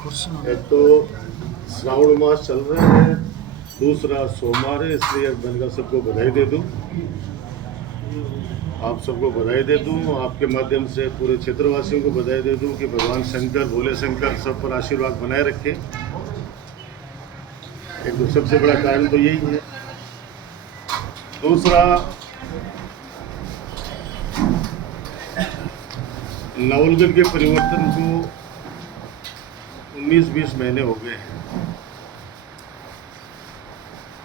एक तो श्रावण मास चल रहा है, दूसरा सोमवार है, इसलिए मैंने कहा सबको बधाई दे दूं। आप सबको बधाई दे दूं, आपके माध्यम से पूरे क्षेत्रवासियों को बधाई दे दूं कि भगवान शंकर, भोले शंकर सब पर आशीर्वाद बनाए रखे। एक तो सबसे बड़ा कारण तो यही है। दूसरा, नवलगढ़ के परिवर्तन को 19-20 महीने हो गए हैं।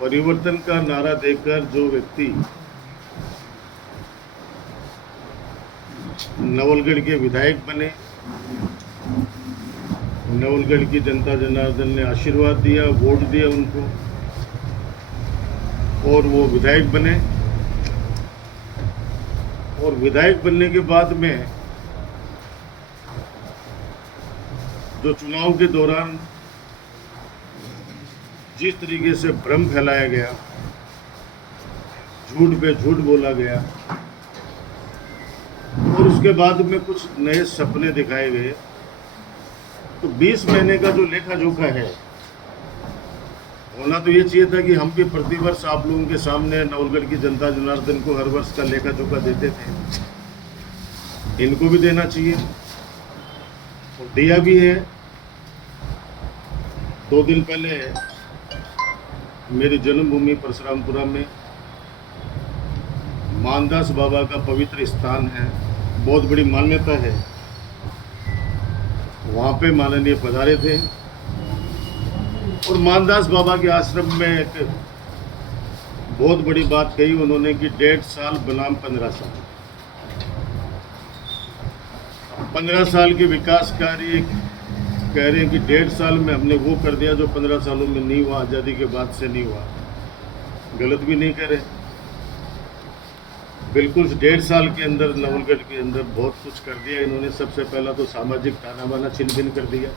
परिवर्तन का नारा देकर जो व्यक्ति नवलगढ़ के विधायक बने, नवलगढ़ की जनता जनार्दन ने आशीर्वाद दिया, वोट दिया उनको, और वो विधायक बने। और विधायक बनने के बाद में जो चुनाव के दौरान जिस तरीके से भ्रम फैलाया गया, झूठ पे झूठ बोला गया, और उसके बाद में कुछ नए सपने दिखाए गए, तो 20 महीने का जो लेखा जोखा है, होना तो ये चाहिए था कि हम भी प्रतिवर्ष आप लोगों के सामने नवलगढ़ की जनता जनार्दन को हर वर्ष का लेखा जोखा देते थे। इनको भी देना चाहिए, और दिया भी है। 2 दिन पहले मेरी जन्मभूमि परशुरामपुरा में मानदास बाबा का पवित्र स्थान है, बहुत बड़ी मान्यता है, वहाँ पे माननीय पधारे थे। और मानदास बाबा के आश्रम में एक बहुत बड़ी बात कही उन्होंने कि 1.5 साल बनाम 15 साल। 15 साल के विकास कार्य कह रहे हैं कि 1.5 साल में हमने वो कर दिया जो 15 सालों में नहीं हुआ, आज़ादी के बाद से नहीं हुआ। गलत भी नहीं करे, बिल्कुल 1.5 साल के अंदर नवलगढ़ के अंदर बहुत कुछ कर दिया इन्होंने। सबसे पहला तो सामाजिक ताना बाना छिन भिन कर दिया।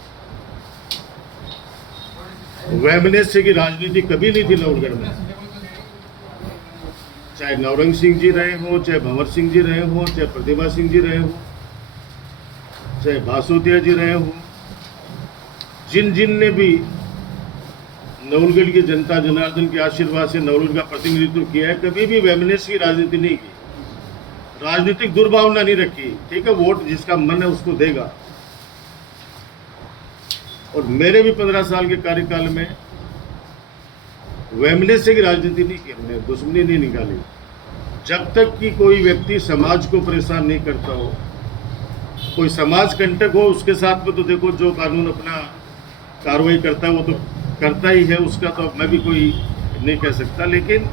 वैमनस्य की राजनीति कभी नहीं थी नवलगढ़ में, चाहे नवरंग सिंह जी रहे हो, चाहे भंवर सिंह जी रहे हो, चाहे प्रतिभा सिंह जी रहे हो, चाहे बासुतिया जी रहे हो, जिन ने भी नवलगढ़ की जनता जनार्दन के आशीर्वाद से नवलगढ़ का प्रतिनिधित्व किया है, कभी भी वैमनस्य की राजनीति नहीं की, राजनीतिक दुर्भावना नहीं रखी। ठीक है, वोट जिसका मन है उसको देगा। और मेरे भी 15 साल के कार्यकाल में वैमनस्य की राजनीति नहीं की हमने, दुश्मनी नहीं निकाली। जब तक कि कोई व्यक्ति समाज को परेशान नहीं करता हो, कोई समाज कंटक हो, उसके साथ में तो देखो जो कानून अपना कार्रवाई करता है वो तो करता ही है, उसका तो मैं भी कोई नहीं कह सकता। लेकिन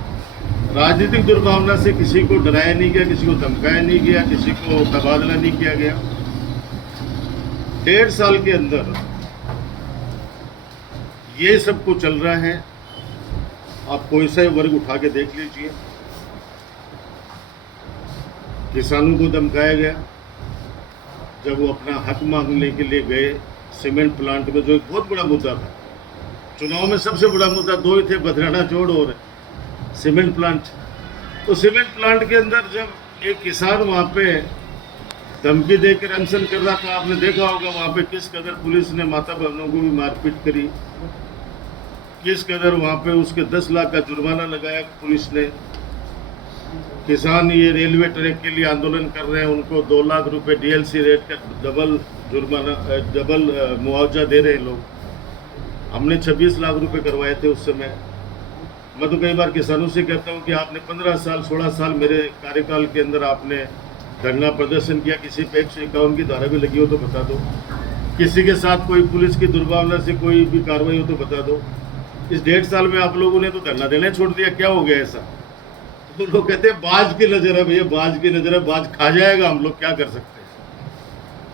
राजनीतिक दुर्भावना से किसी को डराया नहीं गया, किसी को धमकाया नहीं गया, किसी को तबादला नहीं किया गया। 1.5 साल के अंदर ये सब कुछ चल रहा है। आप कोई सा वर्ग उठा के देख लीजिए, किसानों को धमकाया गया जब वो अपना हक मांगने के लिए गए सीमेंट प्लांट में, जो एक बहुत बड़ा मुद्दा था। चुनाव में सबसे बड़ा मुद्दा 2 ही थे, बधराना जोड़ और सीमेंट प्लांट। तो सीमेंट प्लांट के अंदर जब एक किसान वहाँ पे धमकी देकर अनशन कर रहा था, आपने देखा होगा वहाँ पे किस कदर पुलिस ने माता बहनों को भी मारपीट करी, किस कदर वहाँ पे उसके 10 लाख का जुर्माना लगाया पुलिस ने। किसान ये रेलवे ट्रैक के लिए आंदोलन कर रहे हैं, उनको 2 लाख रुपए डीएलसी रेट का डबल जुर्माना, डबल मुआवजा दे रहे हैं लोग। हमने 26 लाख रुपए करवाए थे उस समय। मैं तो कई बार किसानों से कहता हूँ कि आपने 15 साल 16 साल मेरे कार्यकाल के अंदर आपने धरना प्रदर्शन किया, किसी पे 151 की धारा भी लगी हो तो बता दो, किसी के साथ कोई पुलिस की दुर्भावना से कोई भी कार्रवाई हो तो बता दो। इस 1.5 साल में आप लोगों ने तो धरना देना छोड़ दिया, क्या हो गया ऐसा? तो लोग कहते हैं बाज की नजर है भैया, बाज की नजर है, बाज खा जाएगा, हम लोग क्या कर सकते हैं।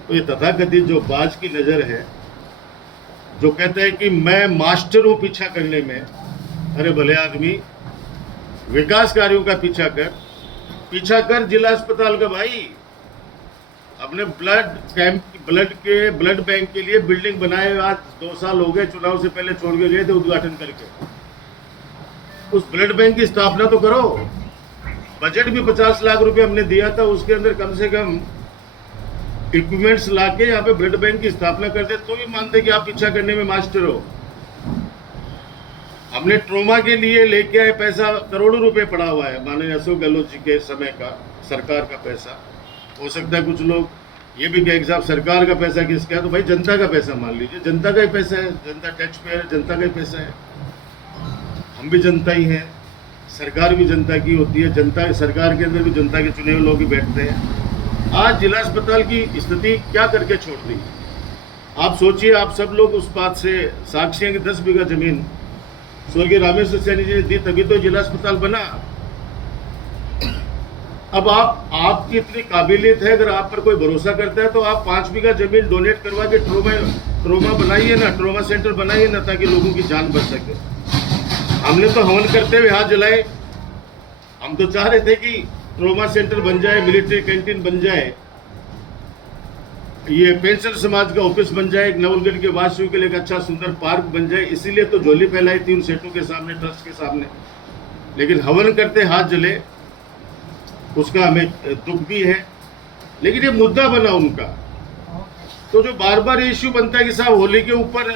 तो ये तथाकथित जो बाज की नजर है, जो कहते हैं कि मैं मास्टर हूँ पीछा करने में, अरे भले आदमी विकास कार्यों का पीछा कर जिला अस्पताल का भाई। अपने ब्लड बैंक के लिए बिल्डिंग बनाए, आज 2 साल हो गए, चुनाव से पहले छोड़ के गए थे उद्घाटन करके। उस ब्लड बैंक की स्थापना तो करो। बजट भी 50 लाख रुपए हमने दिया था, उसके अंदर कम से कम इक्विपमेंट्स लाके यहाँ पे ब्लड बैंक की स्थापना कर दे तो भी मानते कि आप इच्छा करने में मास्टर हो। हमने ट्रोमा के लिए लेके आए पैसा, करोड़ों रुपए पड़ा हुआ है माननीय अशोक गहलोत जी के समय का, सरकार का पैसा। हो सकता है कुछ लोग ये भी कहें कि साहब सरकार का पैसा किसका है, तो भाई जनता का पैसा मान लीजिए, जनता का ही पैसा है, जनता टैक्स पेयर, जनता का ही पैसा है। हम भी जनता ही हैं, सरकार भी जनता की होती है, जनता सरकार के अंदर भी जनता के चुने हुए लोग ही बैठते हैं। आज जिला अस्पताल की स्थिति क्या करके छोड़ दी। आप सोचिए, आप सब लोग उस बात से साक्षी हैं कि 10 बीघा जमीन स्वर्गीय रामेश्वर सैनी जी ने दी, तभी तो जिला अस्पताल बना। अब आपकी इतनी काबिलियत है, अगर आप पर कोई भरोसा करता है तो आप 5 बीघा जमीन डोनेट करवा के ट्रोमा बनाइए ना, ट्रोमा सेंटर बनाइए ना, ताकि लोगों की जान बच सके। हमने तो हवन करते हुए हाथ जलाए। हम तो चाह रहे थे कि ट्रोमा सेंटर बन जाए, मिलिट्री कैंटीन बन जाए, ये पेंशन समाज का ऑफिस बन जाए, एक नवलगढ़ के वासियों के लिए एक अच्छा सुंदर पार्क बन जाए। इसीलिए तो झोली फैलाई थी उन सेठों के सामने, ट्रस्ट के सामने। लेकिन हवन करते हाथ जले, उसका हमें दुख भी है। लेकिन ये मुद्दा बना उनका, तो जो बार बार इश्यू बनता है कि साहब होली के ऊपर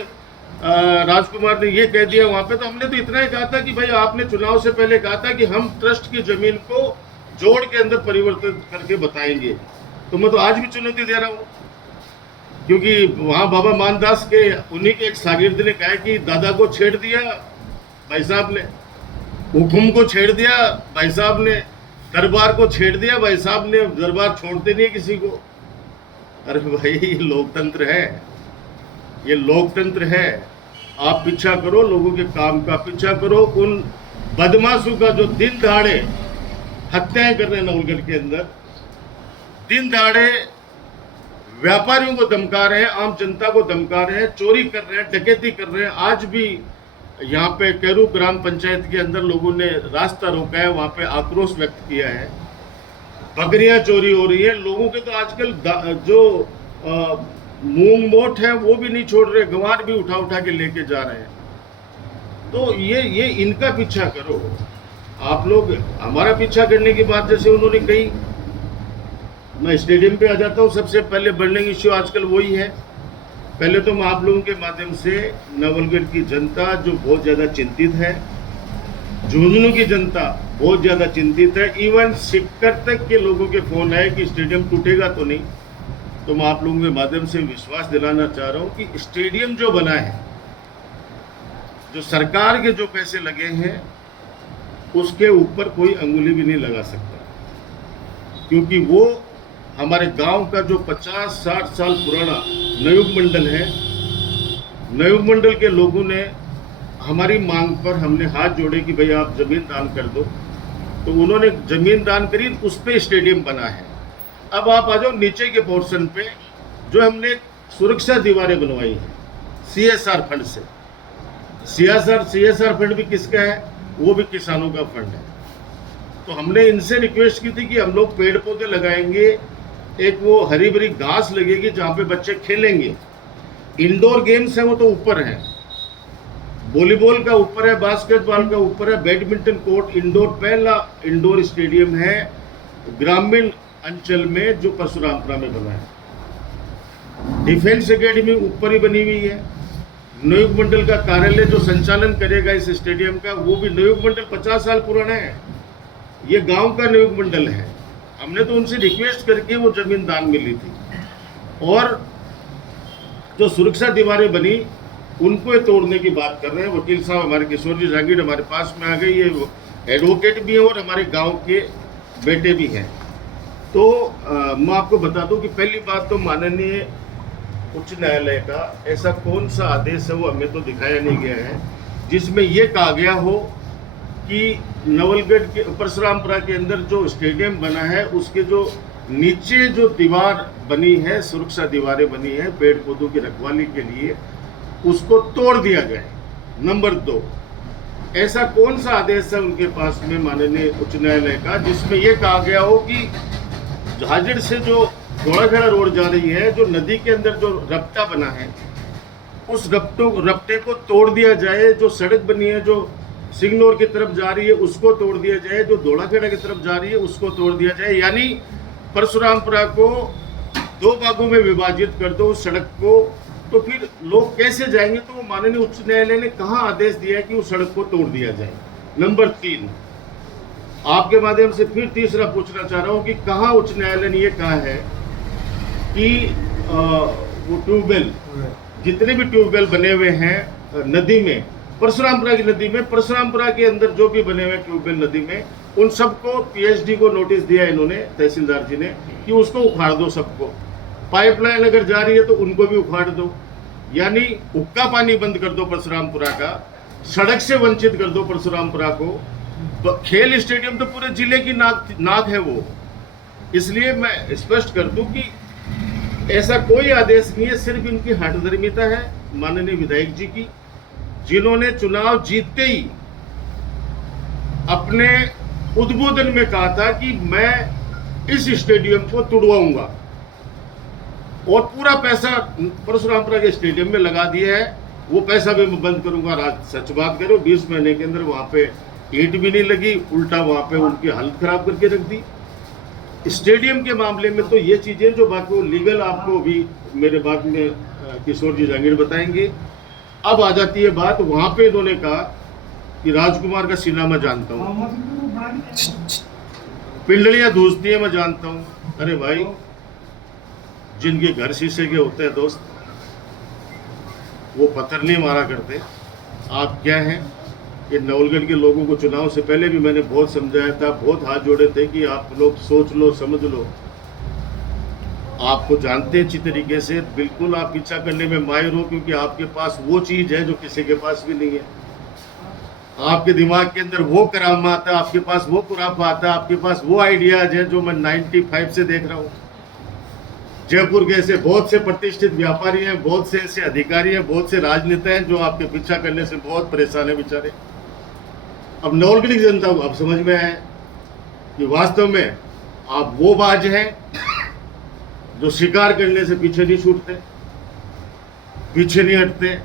राजकुमार ने ये कह दिया वहां पे, तो हमने तो इतना ही कहा था कि भाई आपने चुनाव से पहले कहा था कि हम ट्रस्ट की जमीन को जोड़ के अंदर परिवर्तित करके बताएंगे। तो मैं तो आज भी चुनौती दे रहा हूँ, क्योंकि वहां बाबा मानदास के उन्हीं के एक शागिर्द ने कहा कि दादा को छेड़ दिया भाई साहब ने, हुकुम को छेड़ दिया भाई साहब ने, दरबार को छेड़ दिया भाई साहब ने, दरबार छोड़ते नहीं किसी को। अरे भाई ये लोकतंत्र है, ये लोकतंत्र है। आप पीछा करो लोगों के काम का, पीछा करो उन बदमाशों का जो दिन दहाड़े हत्याएं कर रहे हैं नवलगढ़ के अंदर, दिन दहाड़े व्यापारियों को धमका रहे हैं, आम जनता को धमका रहे हैं, चोरी कर रहे हैं, डकैती कर रहे हैं। आज भी यहाँ पे कैरू ग्राम पंचायत के अंदर लोगों ने रास्ता रोका है, वहाँ पे आक्रोश व्यक्त किया है। बकरियां चोरी हो रही है, लोगों के तो आजकल जो मूंग मोट है वो भी नहीं छोड़ रहे, गंवार भी उठा उठा के लेके जा रहे हैं। तो ये इनका पीछा करो आप लोग, हमारा पीछा करने की बात जैसे उन्होंने कही। मैं स्टेडियम पे आ जाता हूँ। सबसे पहले बर्निंग इश्यू आजकल वही है। पहले तो मैं आप लोगों के माध्यम से नवलगढ़ की जनता जो बहुत ज़्यादा चिंतित है, झुंझुनू की जनता बहुत ज़्यादा चिंतित है, इवन सिक्कर तक के लोगों के फ़ोन आए कि स्टेडियम टूटेगा तो नहीं। तो मैं आप लोगों के माध्यम से विश्वास दिलाना चाह रहा हूँ कि स्टेडियम जो बना है, जो सरकार के जो पैसे लगे हैं, उसके ऊपर कोई अंगुली भी नहीं लगा सकता, क्योंकि वो हमारे गांव का जो 50-60 साल पुराना नयुग मंडल है, नयुग मंडल के लोगों ने हमारी मांग पर हमने हाथ जोड़े कि भाई आप ज़मीन दान कर दो, तो उन्होंने ज़मीन दान करी, उस पर स्टेडियम बना है। अब आप आ जाओ नीचे के पोर्शन पे, जो हमने सुरक्षा दीवारें बनवाई हैं CSR फंड से। CSR फंड भी किसका है? वो भी किसानों का फंड है। तो हमने इनसे रिक्वेस्ट की थी कि हम लोग पेड़ पौधे लगाएंगे, एक वो हरी भरी घास लगेगी जहाँ पे बच्चे खेलेंगे। इंडोर गेम्स हैं वो तो ऊपर है, वॉलीबॉल का ऊपर है, बास्केटबॉल का ऊपर है, बैडमिंटन कोर्ट इंडोर, पहला इंडोर स्टेडियम है ग्रामीण अंचल में जो परशुरामपुरा में बना है। डिफेंस एकेडमी ऊपर ही बनी हुई है। नयुग मंडल का कार्यालय जो संचालन करेगा इस स्टेडियम का, वो भी नयुग मंडल 50 साल पुराना है, ये गांव का नयुग मंडल है। हमने तो उनसे रिक्वेस्ट करके वो जमीन दान में ली थी, और जो सुरक्षा दीवारें बनी उनको ये तोड़ने की बात कर रहे हैं। वकील साहब हमारे किशोर जी जागीर हमारे पास में आ गई, ये एडवोकेट भी हैं और हमारे गांव के बेटे भी हैं। तो मैं आपको बता दूं कि पहली बात तो माननीय उच्च न्यायालय का ऐसा कौन सा आदेश है वो हमें तो दिखाया नहीं गया है जिसमें ये कहा गया हो कि नवलगढ़ के परशुरामपुरा के अंदर जो स्टेडियम बना है उसके जो नीचे जो दीवार बनी है, सुरक्षा दीवारें बनी है पेड़ पौधों की रखवाली के लिए, उसको तोड़ दिया जाए। नंबर 2, ऐसा कौन सा आदेश है उनके पास में माननीय उच्च न्यायालय का जिसमें यह कहा गया हो कि झाजड़ से जो घोड़ाखेड़ा रोड जा रही है, जो नदी के अंदर जो रपटा बना है, उस रपटे को तोड़ दिया जाए। जो सड़क बनी है जो सिग्नौर की तरफ जा रही है उसको तोड़ दिया जाए, जो धोड़ाखेड़ा की तरफ जा रही है उसको तोड़ दिया जाए। यानी परशुरामपुरा को दो भागों में विभाजित कर दो उस सड़क को, तो फिर लोग कैसे जाएंगे? तो माननीय उच्च न्यायालय ने कहाँ आदेश दिया है कि उस सड़क को तोड़ दिया जाए। नंबर 3, आपके माध्यम से फिर तीसरा पूछना चाह रहा हूं कि कहाँ उच्च न्यायालय ने ये कहा है कि वो ट्यूबवेल, जितने भी ट्यूबवेल बने हुए हैं नदी में, परशुरामपुरा की नदी में, परशुरामपुरा के अंदर जो भी बने हुए ट्यूबवेल नदी में, उन सबको पीएचडी को नोटिस दिया इन्होंने, तहसीलदार जी ने, कि उसको उखाड़ दो सबको। पाइपलाइन अगर जा रही है तो उनको भी उखाड़ दो, यानी हुक्का पानी बंद कर दो परशुरामपुरा का, सड़क से वंचित कर दो परशुरामपुरा को। खेल स्टेडियम तो पूरे जिले की नाक है वो। इसलिए मैं स्पष्ट कर दूं कि ऐसा कोई आदेश नहीं है, सिर्फ इनकी हठधर्मिता है माननीय विधायक जी की, जिन्होंने चुनाव जीतते ही अपने उद्बोधन में कहा था कि मैं इस स्टेडियम को तुड़वाऊंगा, और पूरा पैसा परशुरामपुरा के स्टेडियम में लगा दिया है। वो पैसा भी मैं बंद करूंगा। राज सच बात करो, 20 महीने के अंदर वहां पे ईंट भी नहीं लगी, उल्टा वहां पे उनकी हालत खराब करके रख दी। स्टेडियम के मामले में तो ये चीजें जो बाकी लीगल आपको भी मेरे बाद में किशोर जी जांगीर बताएंगे। अब आ जाती है बात, वहां पे इन्होंने कहा कि राजकुमार का सीना मैं जानता हूँ, पिंडलियां धूसती है मैं जानता हूँ। अरे भाई, जिनके घर शीशे के होते हैं दोस्त, वो पत्थर नहीं मारा करते। आप क्या हैं? ये नवलगढ़ के लोगों को चुनाव से पहले भी मैंने बहुत समझाया था, बहुत हाथ जोड़े थे कि आप लोग सोच लो, समझ लो। आपको जानते हैं अच्छी तरीके से, बिल्कुल आप पीछा करने में माहिर हो, क्योंकि आपके पास वो चीज़ है जो किसी के पास भी नहीं है। आपके दिमाग के अंदर वो करामात है, आपके पास वो खुराफात है, आपके पास वो आइडियाज है जो मैं 95 से देख रहा हूँ। जयपुर के ऐसे बहुत से प्रतिष्ठित व्यापारी हैं, बहुत से ऐसे अधिकारी हैं, बहुत से राजनेता हैं जो आपके पीछा करने से बहुत परेशान है बेचारे। अब नवलगढ़ की जनता को अब समझ में आया कि वास्तव में आप वो बाज हैं जो शिकार करने से पीछे नहीं छूटते, पीछे नहीं हटते।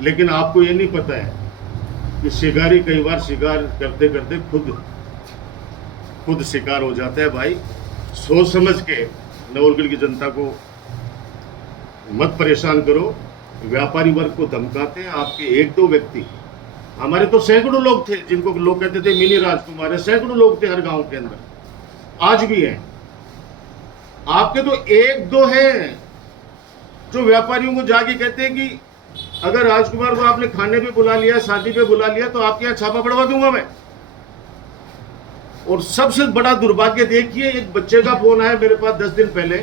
लेकिन आपको ये नहीं पता है कि शिकारी कई बार शिकार करते करते खुद शिकार हो जाता है। भाई, सोच समझ के नवलगढ़ की जनता को मत परेशान करो। व्यापारी वर्ग को धमकाते हैं आपके एक दो व्यक्ति। हमारे तो सैकड़ों लोग थे जिनको लोग कहते थे मिनी राजकुमार है, सैकड़ों लोग थे हर गांव के अंदर, आज भी हैं। आपके तो एक दो हैं जो व्यापारियों को जाके कहते हैं कि अगर राजकुमार को आपने खाने पे बुला लिया, शादी पे बुला लिया, तो आपके यहाँ छापा पड़वा दूंगा मैं। और सबसे बड़ा दुर्भाग्य देखिए, एक बच्चे का फोन आया मेरे पास 10 दिन पहले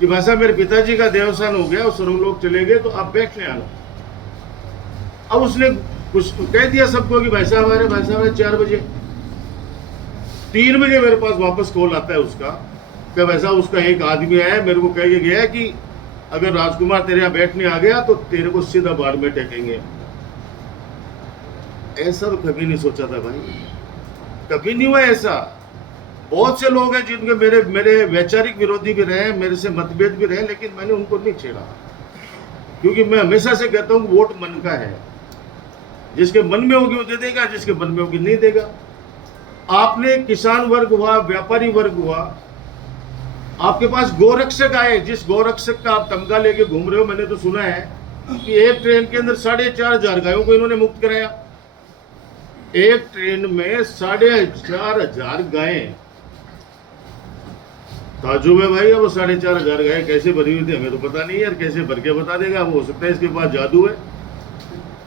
कि भाई साहब मेरे पिताजी का देवसान हो गया और सर्व लोग चले गए, तो आप बैठने आना। अब उसने कुछ कह दिया सबको कि भाई साहब 4 बजे, 3 बजे मेरे पास वापस कॉल आता है उसका कि वैसा उसका एक आदमी आया, मेरे को कह के गया कि अगर राजकुमार तेरे यहाँ बैठने आ गया तो तेरे को सीधा बाढ़ में टेकेंगे। ऐसा तो कभी नहीं सोचा था भाई, कभी नहीं हुआ ऐसा। बहुत से लोग हैं जिनके मेरे वैचारिक विरोधी भी रहे, मेरे से मतभेद भी रहे, लेकिन मैंने उनको नहीं छेड़ा, क्योंकि मैं हमेशा से कहता हूँ वोट मन का है। जिसके मन में होगी वो दे देगा, जिसके मन में होगी नहीं देगा। आपने किसान वर्ग हुआ, व्यापारी वर्ग हुआ, आपके पास गोरक्षक आए, जिस गोरक्षक का आप तमगा लेके घूम रहे हो, मैंने तो सुना है कि एक ट्रेन के अंदर 4,500 गायों को इन्होंने मुक्त कराया। एक ट्रेन में 4,500 गायें। ताजुब है भाई, वो 4,500 गायें कैसे भरी हुई थी हमें तो पता नहीं यार, कैसे भर के बता देगा वो। हो सकता है इसके पास जादू है,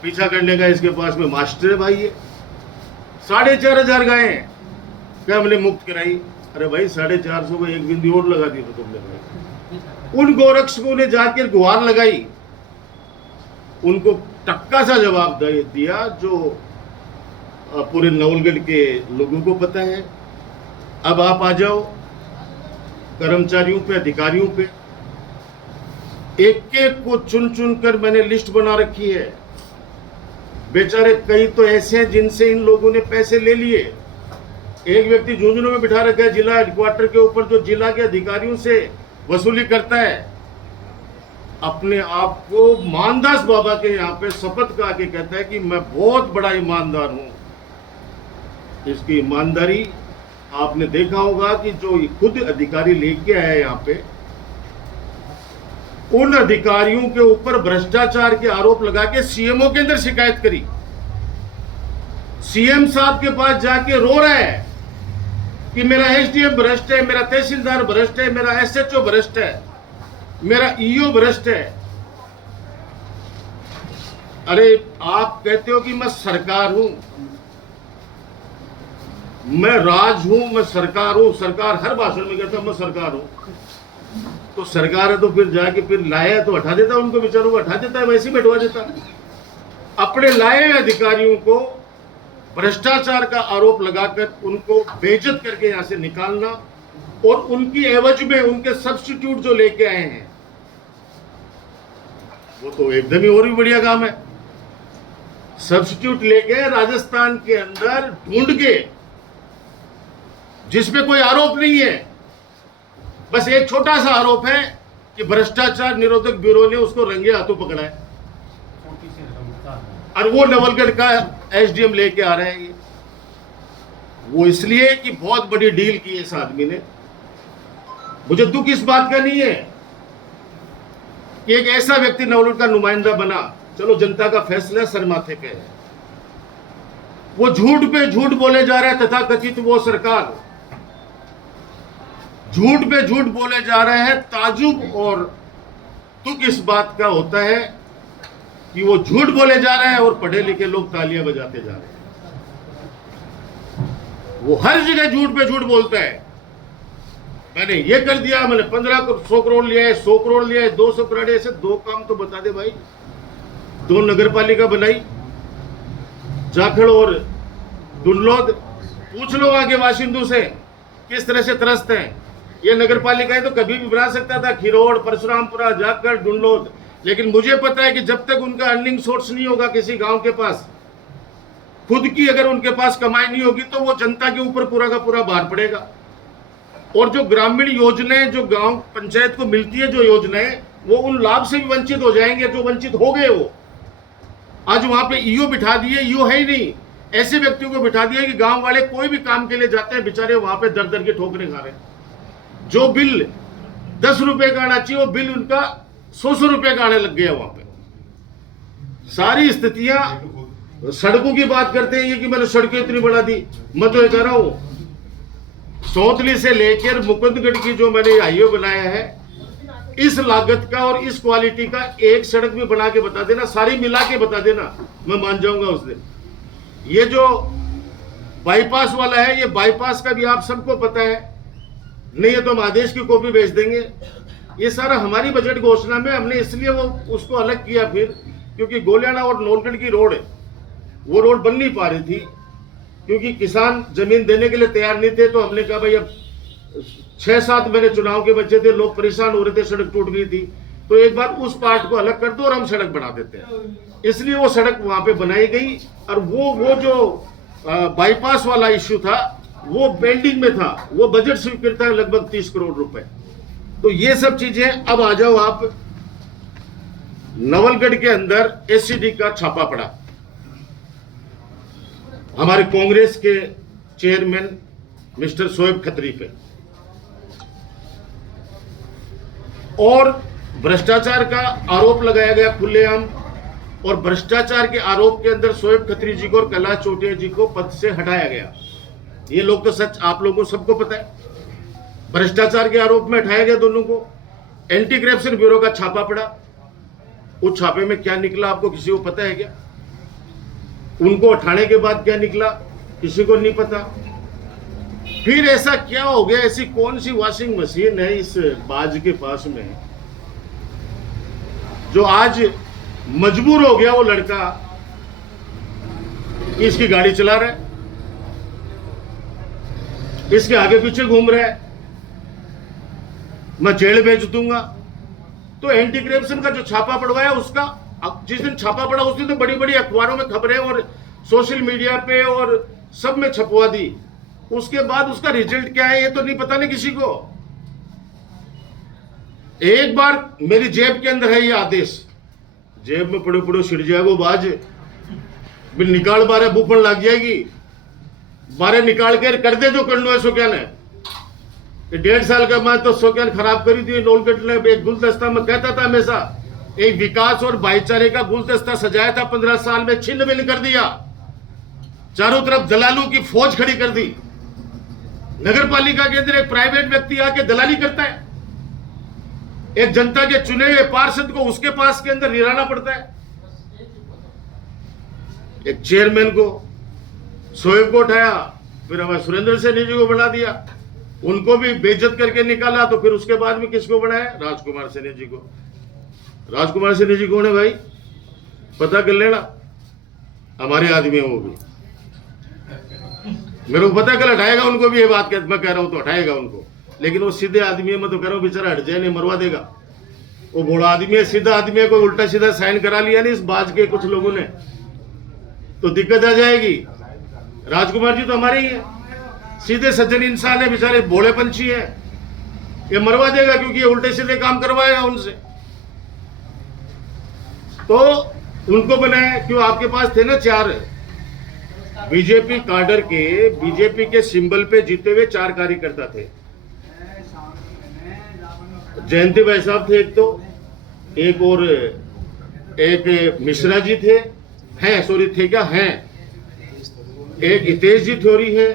पीछा करने का इसके पास में मास्टर है भाई। ये 4,500 गायें क्या हमने मुक्त कराई? अरे भाई 450 को एक बिंदी और लगा दी तो तुमने भाई। उन गोरक्षकों ने जाकर गुहार लगाई, उनको टक्का सा जवाब दिया जो पूरे नवलगढ़ के लोगों को पता है। अब आप आ जाओ कर्मचारियों पे, अधिकारियों पे, एक एक को चुन चुन कर मैंने लिस्ट बना रखी है। बेचारे कई तो ऐसे हैं जिनसे इन लोगों ने पैसे ले लिए। एक व्यक्ति झुंझुनू में बिठा रखा है जिला हेडक्वार्टर के ऊपर, जो जिला के अधिकारियों से वसूली करता है। अपने आप को मानदास बाबा के यहाँ पे शपथ खा के कहता है कि मैं बहुत बड़ा ईमानदार हूं। इसकी ईमानदारी आपने देखा होगा कि जो खुद अधिकारी लेके आया यहाँ पे, उन अधिकारियों के ऊपर भ्रष्टाचार के आरोप लगा के सीएमओ के अंदर शिकायत करी। सीएम साहब के पास जाके रो रहा है कि मेरा एसडीएम भ्रष्ट है, मेरा तहसीलदार भ्रष्ट है, मेरा एसएचओ भ्रष्ट है, मेरा ईओ भ्रष्ट है। अरे आप कहते हो कि मैं सरकार हूं, मैं राज हूं, मैं सरकार हूं। सरकार हर भाषण में कहता मैं सरकार हूं। तो सरकार है तो फिर जाके फिर लाया तो हटा देता, उनको बेचारों को हटा देता है, वैसे ही बैठवा देता। अपने लाए अधिकारियों को भ्रष्टाचार का आरोप लगाकर उनको बेइज्जत करके यहां से निकालना और उनकी एवज में उनके सब्स्टिट्यूट जो लेके आए हैं वो तो एकदम ही और भी बढ़िया काम है। सब्स्टिट्यूट लेके राजस्थान के अंदर ढूंढ के, जिसमें कोई आरोप नहीं है, बस एक छोटा सा आरोप है कि भ्रष्टाचार निरोधक ब्यूरो ने उसको रंगे हाथों पकड़ा है और वो नवलगढ़ का एसडीएम लेके आ रहे हैं। ये वो इसलिए कि बहुत बड़ी डील की है इस आदमी ने। मुझे दुख इस बात का नहीं है कि एक ऐसा व्यक्ति नवलगढ़ का नुमाइंदा बना। चलो जनता का फैसला सर माथे पे है। वो झूठ पे झूठ बोले जा रहा है, तथाकथित वो सरकार झूठ पे झूठ बोले जा रहे हैं। ताजुब और दुख इस बात का होता है कि वो झूठ बोले जा रहे हैं और पढ़े लिखे लोग तालियां बजाते जा रहे हैं। वो हर जगह झूठ पे झूठ बोलता है। मैंने ये कर दिया, मैंने 100 करोड़ लिया है, 100 करोड़ लिया है, 200 करोड़। ऐसे दो काम तो बता दे भाई। 2 नगर पालिका बनाई, जाखड़ और डुंडलौद। पूछ लो आगे बाशिंदों से किस तरह से त्रस्त हैं। ये नगर पालिकाएं तो कभी भी बना सकता था, खिरोड़, परशुरामपुरा, जाखड़, डुंडलौद। लेकिन मुझे पता है कि जब तक उनका अर्निंग सोर्स नहीं होगा किसी गांव के पास, खुद की अगर उनके पास कमाई नहीं होगी, तो वो जनता के ऊपर पूरा का पूरा भार पड़ेगा। और जो ग्रामीण योजनाएं जो गांव पंचायत को मिलती है, जो योजनाएं, वो उन लाभ से भी वंचित हो जाएंगे जो वंचित हो गए। वो आज वहां पे ईओ बिठा दिए, ईओ है ही नहीं, ऐसे व्यक्तियों को बिठा दिया कि गांव वाले कोई भी काम के लिए जाते हैं, बेचारे वहां पे दर दर के ठोकरे खा रहे हैं। जो बिल 10 रुपए का आना चाहिए, वो बिल उनका 100 रुपए का आने लग गया वहां पे। सारी स्थितियां, सड़कों की बात करते हैं ये कि मैंने सड़कें इतनी बढ़ा दी। मैं तो ये कह रहा हूं, सौतली से लेकर मुकुंदगढ़ की जो मैंने हाईवे बनाया है, इस लागत का और इस क्वालिटी का एक सड़क भी बना के बता देना, सारी मिला के बता देना, मैं मान जाऊंगा उस दिन। ये जो बाईपास वाला है, ये बाईपास का भी आप सबको पता है, नहीं है तो हम आदेश की कॉपी भेज देंगे। ये सारा हमारी बजट घोषणा में हमने इसलिए वो उसको अलग किया फिर, क्योंकि गोलियाना और नौलगढ़ की रोड है, वो रोड बन नहीं पा रही थी, क्योंकि किसान जमीन देने के लिए तैयार नहीं थे। तो हमने कहा भाई अब 6-7 महीने चुनाव के बच्चे थे, लोग परेशान हो रहे थे, सड़क टूट गई थी, तो एक बार उस पार्ट को अलग कर दो और हम सड़क बना देते हैं। इसलिए वो सड़क वहां पे बनाई गई। और वो जो बाईपास वाला इश्यू था वो पेंडिंग में था, वो बजट स्वीकृत है लगभग 30 करोड़ रुपए। तो ये सब चीजें। अब आ जाओ आप, नवलगढ़ के अंदर एससीडी का छापा पड़ा हमारे कांग्रेस के चेयरमैन मिस्टर शोएब खत्री पे, और भ्रष्टाचार का आरोप लगाया गया खुलेआम। और भ्रष्टाचार के आरोप के अंदर शोएब खत्री जी को और कैलाश चौटिया जी को पद से हटाया गया। ये लोग तो सच आप लोगों को सबको पता है। भ्रष्टाचार के आरोप में हटाया गया दोनों को। एंटी करप्शन ब्यूरो का छापा पड़ा। उस छापे में क्या निकला आपको किसी को पता है क्या? उनको हटाने के बाद क्या निकला किसी को नहीं पता। फिर ऐसा क्या हो गया, ऐसी कौन सी वॉशिंग मशीन है इस बाज के पास में जो आज मजबूर हो गया वो लड़का इसकी गाड़ी चला रहा है, इसके आगे पीछे घूम रहा है, मैं जेल भेज दूंगा। तो एंटी करप्शन का जो छापा पड़वाया उसका, जिस दिन छापा पड़ा उस दिन तो बड़ी बड़ी अखबारों में खबरें और सोशल मीडिया पे और सब में छपवा दी। उसके बाद उसका रिजल्ट क्या है ये तो नहीं पता नहीं किसी को। एक बार मेरी जेब के अंदर है ये आदेश, जेब में पड़े पड़े छिड़ जाएगा बाज, बिल निकाल बारे बूफन लग जाएगी, बारे निकाल कर दे जो कर लो ऐसो क्या ने। कि 1.5 साल का मैं तो सोकेन खराब करी थी नौलगढ़ ने। एक गुलदस्ता में कहता था हमेशा, एक विकास और भाईचारे का गुलदस्ता सजाया था, 15 साल में छिन्न भिन्न कर दिया। चारों तरफ दलालों की फौज खड़ी कर दी। नगर पालिका के अंदर एक प्राइवेट व्यक्ति आके दलाली करता है, एक जनता के चुने हुए पार्षद को उसके पास के अंदर निराना पड़ता है। एक चेयरमैन को शोएब को उठाया, फिर हमें सुरेंद्र सैनी जी को बना दिया, उनको भी बेइज्जत करके निकाला। तो फिर उसके बाद में किसको बनाया? राजकुमार सैनी जी को। राजकुमार सैनी जी कौन है भाई? पता कर लेना, हमारे आदमी है वो भी। मेरे को पता कल हटाएगा उनको भी, ये बात मैं कह रहा हूं तो हटाएगा उनको, लेकिन वो सीधे आदमी है। मैं तो कह रहा हूं बेचारा हट जाए, नहीं मरवा देगा। वो बड़ा आदमी है, सीधा आदमी है, कोई उल्टा सीधा साइन करा लिया नहीं इस बाज के कुछ लोगों ने, तो दिक्कत आ जाएगी। राजकुमार जी तो हमारे ही है, सीधे सज्जन इंसान है, बेचारे भोले पंछी है, ये मरवा देगा क्योंकि ये उल्टे सीधे काम करवाएगा उनसे। तो उनको बनाया क्यों? आपके पास थे ना 4 बीजेपी काडर के, बीजेपी के सिंबल पे जीते हुए 4 कार्यकर्ता थे। जयंती भाई साहब थे एक, तो एक और एक मिश्रा जी थे, हैं सॉरी थे क्या हैं, एक हितेश जी थोरी है,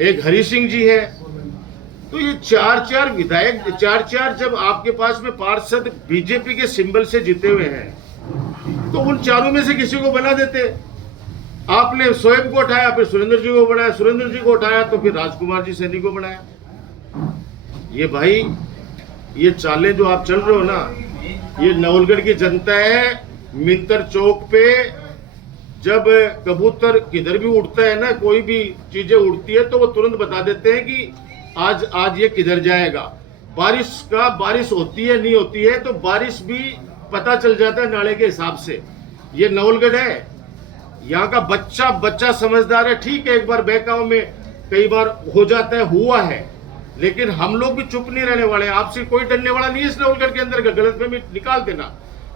एक हरि सिंह जी है। तो ये 4 विधायक, 4 जब आपके पास में पार्षद बीजेपी के सिंबल से जीते हुए हैं, तो उन 4 में से किसी को बना देते। आपने शोएब को उठाया, फिर सुरेंद्र जी को बनाया, सुरेंद्र जी को उठाया तो फिर राजकुमार जी सैनी को बनाया। ये भाई, ये चालें जो आप चल रहे हो ना, ये नवलगढ़ की जनता है। मिंतर चौक पे जब कबूतर किधर भी उड़ता है ना, कोई भी चीजें उड़ती है, तो वो तुरंत बता देते हैं कि आज ये किधर जाएगा। बारिश होती है नहीं होती है, तो बारिश भी पता चल जाता है नाले के हिसाब से। ये नवलगढ़ है, यहाँ का बच्चा समझदार है। ठीक है, एक बार बहकाव में कई बार हो जाता है, हुआ है, लेकिन हम लोग भी चुप नहीं रहने वाले। आपसे कोई डरने वाला नहीं है इस नवलगढ़ के अंदर का, गलतफहमी निकाल देना।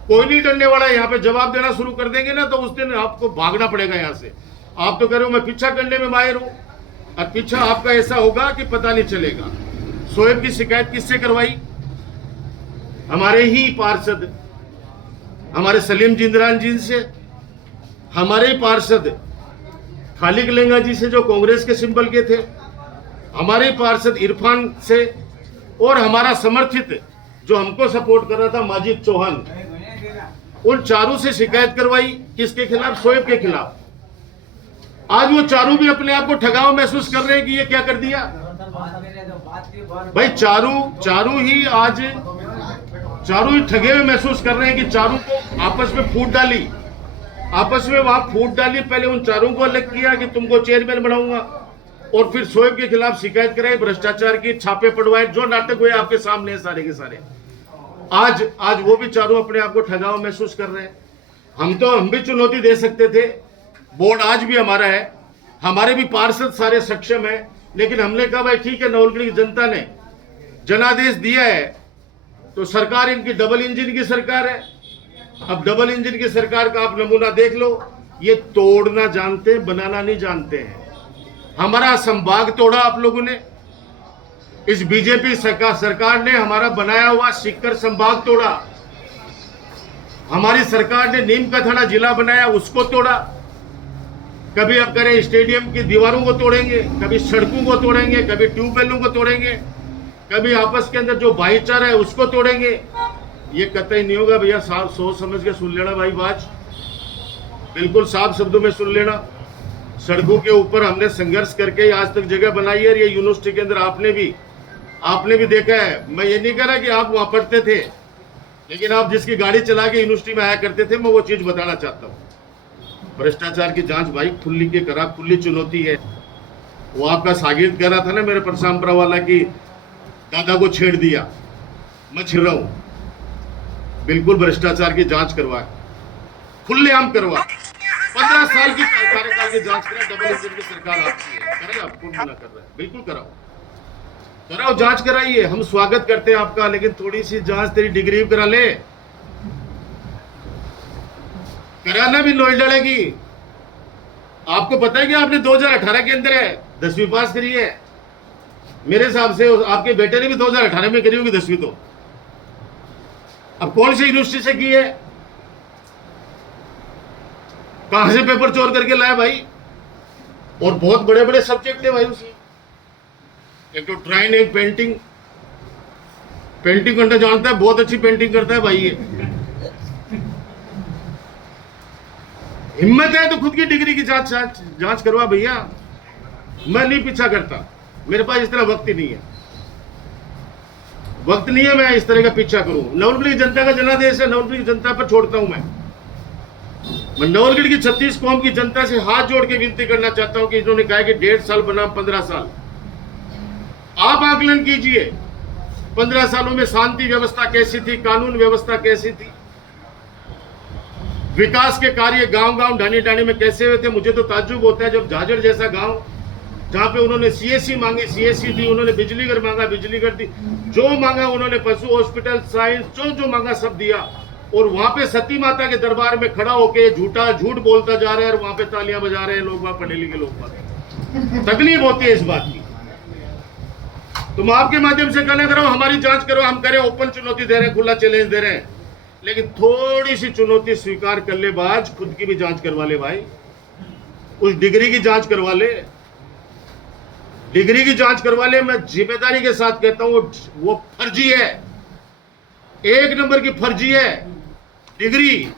कोई नहीं डरने वाला है। यहाँ पे जवाब देना शुरू कर देंगे ना, तो उस दिन आपको भागना पड़ेगा यहाँ से। आप तो कह रहे हो मैं पीछा करने में माहिर हूं, और पीछा आपका ऐसा होगा कि पता नहीं चलेगा। शोएब की शिकायत किससे करवाई? हमारे ही पार्षद, हमारे सलीम जिंदरान जी से, हमारे ही पार्षद खालिक लेंगा जी से जो कांग्रेस के सिंबल के थे, हमारे ही पार्षद इरफान से, और हमारा समर्थित जो हमको सपोर्ट कर रहा था माजिद चौहान, उन 4 से शिकायत करवाई। किसके खिलाफ? शोएब के खिलाफ। आज वो 4 भी अपने आप को ठगाव महसूस कर रहे हैं कि ये क्या कर दिया। भाई 4 ही आज 4 ही ठगे हुए महसूस कर रहे हैं कि 4 को आपस में फूट डाली, आपस में वहां फूट डाली। पहले उन 4 को अलग किया कि तुमको चेयरमैन बनाऊंगा, और फिर शोएब के खिलाफ शिकायत कराई, भ्रष्टाचार की, छापे पड़वाए, जो नाटक हुए आपके सामने सारे के सारे। आज वो भी 4 अपने आप को ठगाव महसूस कर रहे हैं। हम भी चुनौती दे सकते थे, बोर्ड आज भी हमारा है, हमारे भी पार्षद सारे सक्षम है, लेकिन हमने कहा भाई ठीक है, नवलगढ़ की जनता ने जनादेश दिया है, तो सरकार इनकी डबल इंजन की सरकार है। अब डबल इंजन की सरकार का आप नमूना देख लो, ये तोड़ना जानते हैं, बनाना नहीं जानते हैं। हमारा संभाग तोड़ा आप लोगों ने, इस बीजेपी सरकार ने हमारा बनाया हुआ सीकर संभाग तोड़ा। हमारी सरकार ने नीम का थाना जिला बनाया, उसको तोड़ा। कभी अब करें स्टेडियम की दीवारों को तोड़ेंगे, कभी सड़कों को तोड़ेंगे, कभी ट्यूबवेलों को तोड़ेंगे, कभी आपस के अंदर जो भाईचारा है उसको तोड़ेंगे। ये कतई नहीं होगा भैया, सोच समझ के सुन लेना भाई, बात बिल्कुल साफ शब्दों में सुन लेना। सड़कों के ऊपर हमने संघर्ष करके आज तक जगह बनाई है। ये यूनिवर्सिटी के अंदर आपने भी देखा है। मैं ये नहीं कह रहा कि आप वहां पढ़ते थे, लेकिन आप जिसकी गाड़ी चला के यूनिवर्सिटी में आया करते थे, मैं वो चीज बताना चाहता हूँ। भ्रष्टाचार की जांच भाई खुली के करा, खुली चुनौती है। वो आपका सागिर्द कह रहा था ना मेरे परसामपुरा वाला की दादा को छेड़ दिया, मैं छिड़ रहा हूं। बिल्कुल भ्रष्टाचार की जांच करवाए, खुलेआम करवा। 15 साल की कार्यकाल की जांच करें, डबल इंजन की सरकार आपकी है, करें? आपको मना कर रहा है, बिल्कुल कराओ, जांच कराइए। हम स्वागत करते हैं आपका, लेकिन थोड़ी सी जांच तेरी डिग्री करा ले, कराना भी लोई डलेगी। आपको पता है कि आपने 2018 के अंदर है 10वीं पास करी है, मेरे हिसाब से आपके बेटे ने भी 2018 में करी होगी 10वीं। तो अब कौन सी यूनिवर्सिटी से की है, कहां से पेपर चोर करके लाया भाई? और बहुत बड़े बड़े सब्जेक्ट है भाई उसमें, एक तो ड्राइंग, एक पेंटिंग। पेंटिंग करना जानता है, बहुत अच्छी पेंटिंग करता है भाई ये। हिम्मत है तो खुद की डिग्री की जांच करवा भैया। मैं नहीं पीछा करता, मेरे पास इस तरह वक्त ही नहीं है, वक्त नहीं है मैं इस तरह का पीछा करूं। नवलगढ़ की जनता का जनादेश है, नवलगढ़ की जनता पर छोड़ता हूं मैं नवलगढ़ की 36 कौम की जनता से हाथ जोड़ के विनती करना चाहता हूं कि इन्होंने कहा कि 1.5 साल बनाम 15 साल, आप आकलन कीजिए 15 सालों में शांति व्यवस्था कैसी थी, कानून व्यवस्था कैसी थी, विकास के कार्य गांव गांव ढानी ढानी में कैसे हुए थे। मुझे तो ताज्जुब होता है जब झाझड़ जैसा गांव, जहां पे उन्होंने सीएससी मांगी, सीएससी दी, उन्होंने बिजली घर मांगा, बिजली घर दी, जो मांगा उन्होंने, पशु हॉस्पिटल, साइंस, जो मांगा सब दिया। और वहां पे सती माता के दरबार में खड़ा होके झूठ बोलता जा रहा है और वहां पे तालियां बजा रहे हैं लोग, वहां पढ़े लिखे लोग। तकलीफ होती है इस बात की। तुम आपके माध्यम से कहना करो, हमारी जांच करो, हम करें, ओपन चुनौती दे रहे हैं, खुला चैलेंज दे रहे हैं, लेकिन थोड़ी सी चुनौती स्वीकार कर ले बाज, खुद की भी जांच करवा ले भाई, उस डिग्री की जांच करवा ले, डिग्री की जांच करवा ले। मैं जिम्मेदारी के साथ कहता हूं वो फर्जी है, 1 नंबर की फर्जी है डिग्री।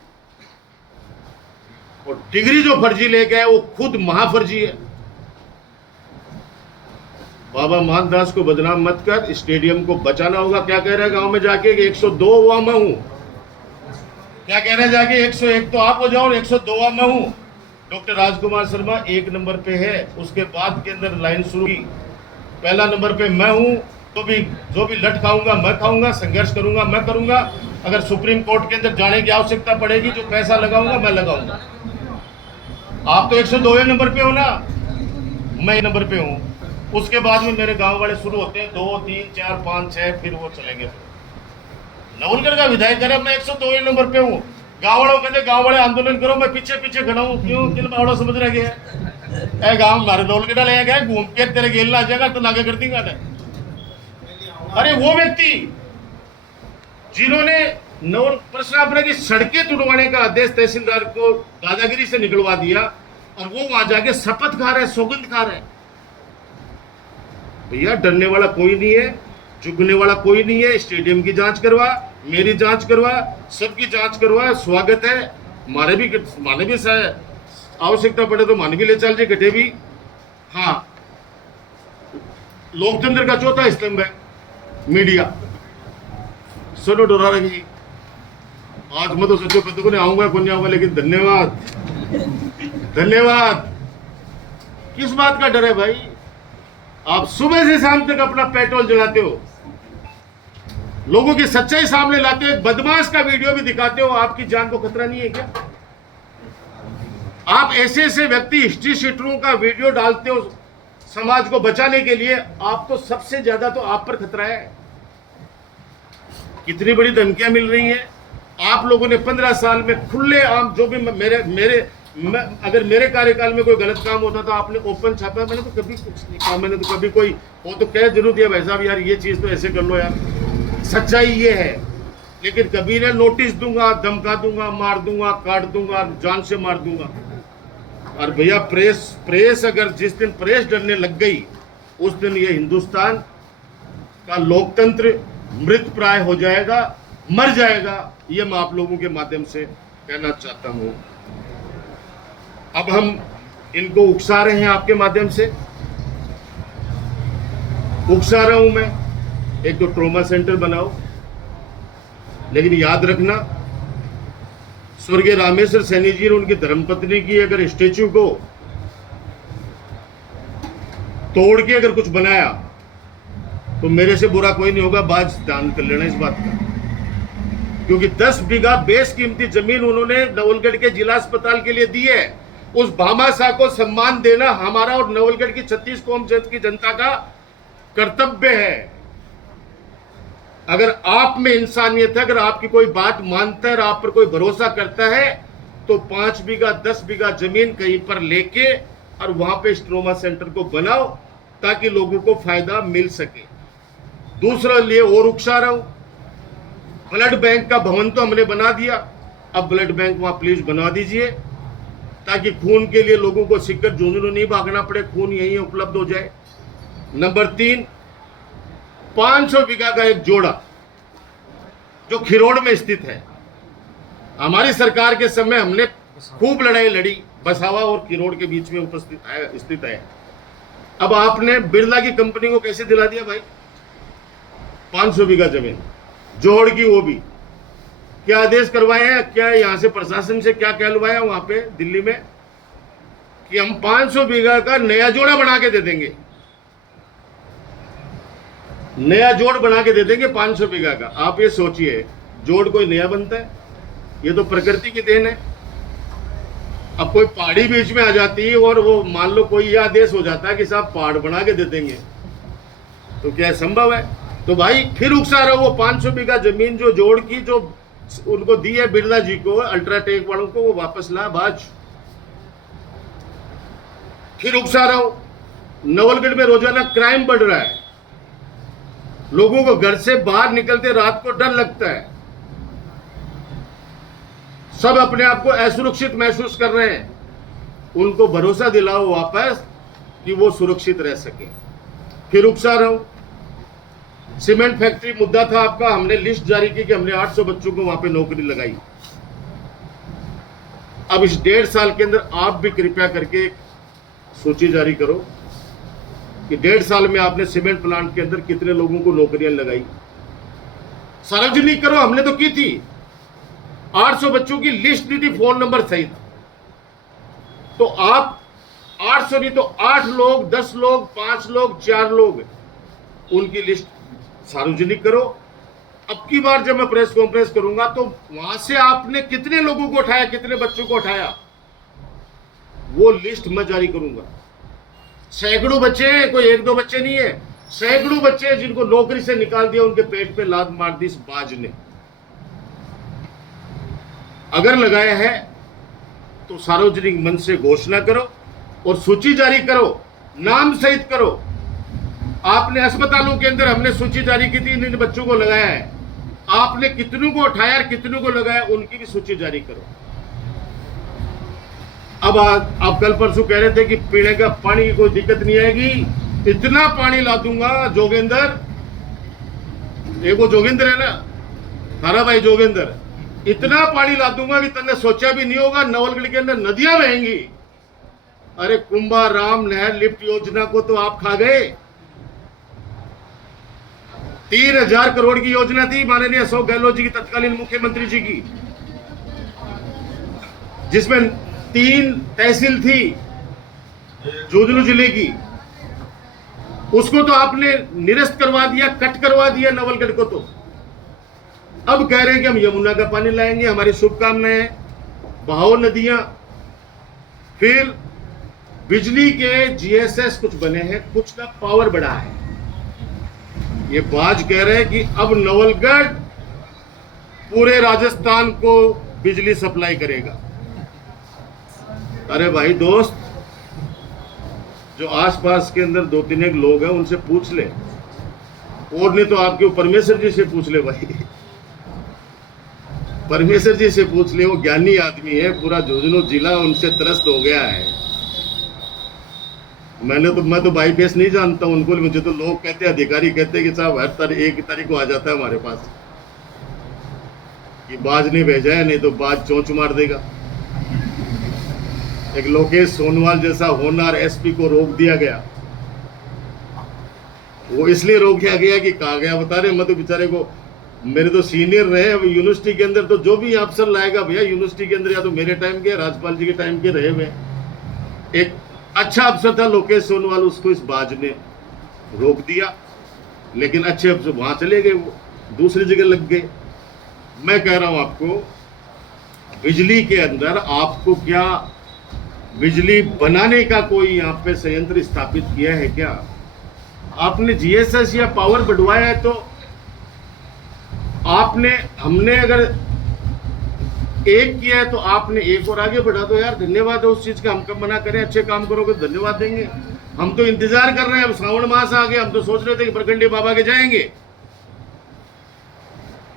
और डिग्री जो फर्जी ले गए वो खुद महाफर्जी है। बाबा मानदास को बदनाम मत कर, स्टेडियम को बचाना होगा। क्या कह रहा है गांव में जाके कि 102 हुआ मैं हूं, क्या कह रहा है जाके 101 तो आप हो जाओ, 102 मैं हूं। डॉक्टर राजकुमार शर्मा 1 नंबर पे है, उसके बाद के अंदर लाइन शुरू की, पहला नंबर पे मैं हूं, तो भी जो भी लट खाऊंगा मैं खाऊंगा, संघर्ष करूंगा मैं करूंगा, अगर सुप्रीम कोर्ट के अंदर जाने की आवश्यकता पड़ेगी, जो पैसा लगाऊंगा मैं लगाऊंगा। आप तो 102 नंबर पे हो ना, मैं नंबर पे हूं। उसके बाद में मेरे गांव वाले शुरू होते हैं 2, 3, 4, 5, 6, फिर वो चलेंगे। नवलगढ़ का विधायक है, मैं 102 नंबर पे हूँ। गाँव वालों कहते गाँव वाले आंदोलन करो, मैं पीछे पीछे खड़ा हूँ। क्यों? किन बावड़ा समझ रह गया गाँव मारे नवलगढ़ ले गया, घूम के तेरे गेल ना आ जाएगा तो नागे कर देंगे। अरे वो व्यक्ति जिन्होंने प्रश्न आपने की सड़कें तुड़वाने का आदेश तहसीलदार को दादागिरी से निकलवा दिया, और वो वहां जाके शपथ खा रहे, सौगंध खा रहे। भैया डरने वाला कोई नहीं है, झुकने वाला कोई नहीं है। स्टेडियम की जांच करवा, मेरी जांच करवा, सबकी जांच करवा, स्वागत है। माने भी आवश्यकता पड़े तो मान भी ले चल जे, घटे भी। हाँ, लोकतंत्र का चौथा स्तंभ है मीडिया। सुनो डरा रही, आज मैं तो सच्चे पद को नहीं आऊंगा, कौन नहीं आऊंगा, लेकिन धन्यवाद धन्यवाद। किस बात का डर है भाई? आप सुबह से शाम तक अपना पेट्रोल जलाते हो, लोगों की सच्चाई सामने लाते हो, एक बदमाश का वीडियो भी दिखाते हो। आपकी जान को खतरा नहीं है क्या? आप ऐसे ऐसे व्यक्ति, हिस्ट्री शीटरों का वीडियो डालते हो समाज को बचाने के लिए। आप तो सबसे ज्यादा तो आप पर खतरा है। कितनी बड़ी धमकियां मिल रही हैं। आप लोगों ने 15 साल में खुले आम, जो भी अगर मेरे कार्यकाल में कोई गलत काम होता तो आपने ओपन छापा। मैंने तो कभी कुछ नहीं कहा, मैंने तो कभी कोई वो तो कह जरूर दिया भाई साहब यार ये चीज तो ऐसे कर लो यार, सच्चाई ये है। लेकिन कभी ना नोटिस दूंगा, धमका दूंगा, मार दूंगा, काट दूंगा, जान से मार दूंगा। और भैया प्रेस अगर जिस दिन प्रेस डरने लग गई, उस दिन ये हिंदुस्तान का लोकतंत्र मृत प्राय हो जाएगा, मर जाएगा। ये मैं आप लोगों के माध्यम से कहना चाहता हूं। अब हम इनको उकसा रहे हैं आपके माध्यम से, उकसा रहा हूं मैं, एक तो ट्रॉमा सेंटर बनाओ। लेकिन याद रखना, स्वर्गीय रामेश्वर सैनी जी ने उनकी धर्मपत्नी की अगर स्टेच्यू को तोड़ के अगर कुछ बनाया तो मेरे से बुरा कोई नहीं होगा। बाज ध्यान कर लेना इस बात का, क्योंकि 10 बीघा बेशकीमती जमीन उन्होंने नवलगढ़ के जिला अस्पताल के लिए दी है। उस भामाशाह को सम्मान देना हमारा और नवलगढ़ की 36 कौम की जनता का कर्तव्य है। अगर आप में इंसानियत है, अगर आपकी कोई बात मानता है और आप पर कोई भरोसा करता है, तो 5 बीघा 10 बीघा जमीन कहीं पर लेके और वहां पे ट्रॉमा सेंटर को बनाओ। ताकि लोगों को फायदा मिल सके। दूसरा लिए और उकसा रहा हूं, ब्लड बैंक का भवन तो हमने बना दिया, अब ब्लड बैंक वहां प्लीज बना दीजिए ताकि खून के लिए लोगों को सिक्कर झुंझुनू नहीं भागना पड़े, खून यहीं उपलब्ध हो जाए। नंबर 3, 500 बीघा का एक जोड़ा जो खिरोड़ में स्थित है। हमारी सरकार के समय हमने खूब लड़ाई लड़ी, बसावा और खिरोड़ के बीच में स्थित है। अब आपने बिरला की कंपनी को कैसे दिला दिया भाई 500 बीघा जमीन, जोड़ की, वो भी क्या आदेश करवाए हैं, क्या यहां से प्रशासन से क्या कहलवाया वहां पे दिल्ली में कि हम 500 बीघा का नया जोड़ा बना के दे देंगे, नया जोड़ बना के दे देंगे 500 बीघा का। आप ये सोचिए, जोड़ कोई नया बनता है? ये तो प्रकृति की देन है। अब कोई पहाड़ी बीच में आ जाती है और वो मान लो कोई यह आदेश हो जाता है कि साहब पहाड़ बना के दे देंगे, तो क्या संभव है? तो भाई फिर उकसा रहा, वो 500 बीघा जमीन जो जोड़ की, जो उनको दी है बिरला जी को, अल्ट्राटेक वालों को, वो वापस ला बाज। फिर उकसा रहा हूं, नवलगढ़ में रोजाना क्राइम बढ़ रहा है, लोगों को घर से बाहर निकलते रात को डर लगता है, सब अपने आप को असुरक्षित महसूस कर रहे हैं। उनको भरोसा दिलाओ वापस कि वो सुरक्षित रह सके। फिर उकसा रहा हूं, सीमेंट फैक्ट्री मुद्दा था आपका, हमने लिस्ट जारी की कि हमने 800 बच्चों को वहां पे नौकरी लगाई। अब इस 1.5 साल के अंदर आप भी कृपया करके एक सूची जारी करो कि 1.5 साल में आपने सीमेंट प्लांट के अंदर कितने लोगों को नौकरियां लगाई, सार्वजनिक करो। हमने तो की थी, 800 बच्चों की लिस्ट दी थी, फोन नंबर सहित। तो आप 800 नहीं तो 8 लोग, 10 लोग, 5 लोग, 4 लोग, उनकी लिस्ट सार्वजनिक करो। अब की बार जब मैं प्रेस कॉन्फ्रेंस करूंगा तो वहां से आपने कितने लोगों को उठाया, कितने बच्चों को उठाया, वो लिस्ट मैं जारी करूंगा। सैकड़ों बच्चे हैं, कोई 1-2 बच्चे नहीं है, सैकड़ों बच्चे हैं जिनको नौकरी से निकाल दिया, उनके पेट पे लात मार दी इस बाज ने। अगर लगाया है तो सार्वजनिक मंच से घोषणा करो और सूची जारी करो, नाम सहित करो। आपने अस्पतालों के अंदर हमने सूची जारी की थी, इन बच्चों को लगाया है, आपने कितनों को उठाया और कितनों को लगाया, उनकी भी सूची जारी करो। अब आप कल परसों कह रहे थे कि पीने का पानी की कोई दिक्कत नहीं आएगी, इतना पानी ला दूंगा जोगेंद्र, एक वो जोगेंद्र है ना, थारा भाई जोगेंद्र, इतना पानी ला दूंगा कि तुमने सोचा भी नहीं होगा, नवलगढ़ के अंदर नदियां बहेंगी। अरे कुंभा राम नहर लिफ्ट योजना को तो आप खा गए। 3000 करोड़ की योजना थी माननीय अशोक गहलोत जी की, तत्कालीन मुख्यमंत्री जी की, जिसमें 3 तहसील थी झुंझुनू जिले की, उसको तो आपने निरस्त करवा दिया, कट करवा दिया नवलगढ़ को। तो अब कह रहे हैं कि हम यमुना का पानी लाएंगे, हमारी शुभकामनाएं, बहाओ नदियां। फिर बिजली के जीएसएस कुछ बने हैं, कुछ का पावर बढ़ा है। ये बाज कह रहे हैं कि अब नवलगढ़ पूरे राजस्थान को बिजली सप्लाई करेगा। अरे भाई दोस्त, जो आसपास के अंदर 2-3 एक लोग हैं उनसे पूछ ले, और नहीं तो आपके परमेश्वर जी से पूछ ले भाई, परमेश्वर जी से पूछ ले, वो ज्ञानी आदमी है, पूरा झुंझुनू जिला उनसे त्रस्त हो गया है। मैं तो बाई फेस नहीं जानता उनको, मुझे तो लोग कहते हैं, अधिकारी कहते हैं कि साहब हर 1 तारीख को आ जाता है हमारे पास, कि बाज ने भेजा है, नहीं तो बाज चोंच मार देगा। एक लोकेश सोनवाल जैसा होनहार एसपी को रोक दिया गया। वो इसलिए रोक दिया गया कि कहा गया, बता रहे, मैं तो बेचारे को, मेरे तो सीनियर रहे, अब यूनिवर्सिटी के अंदर तो जो भी अफसर लाएगा भैया यूनिवर्सिटी के अंदर, या तो मेरे टाइम के, राज्यपाल जी के टाइम के रहे हुए, एक अच्छा अफसर था लोकेश सोनवाल, उसको इस बाज ने रोक दिया। लेकिन अच्छे अफसर वहां चले गए, वो दूसरी जगह लग गए। मैं कह रहा हूं आपको, बिजली के अंदर आपको क्या बिजली बनाने का कोई यहाँ पे संयंत्र स्थापित किया है क्या? आपने जीएसएस या पावर बढ़वाया है तो हमने अगर एक किया है तो आपने एक और आगे बढ़ा दो यार, धन्यवाद है उस चीज का। हम कब मना करें, अच्छे काम करोगे तो धन्यवाद देंगे। हम तो इंतजार कर रहे हैं, अब श्रावण मास आ गया, हम तो सोच रहे थे कि प्रखंडी बाबा के जाएंगे,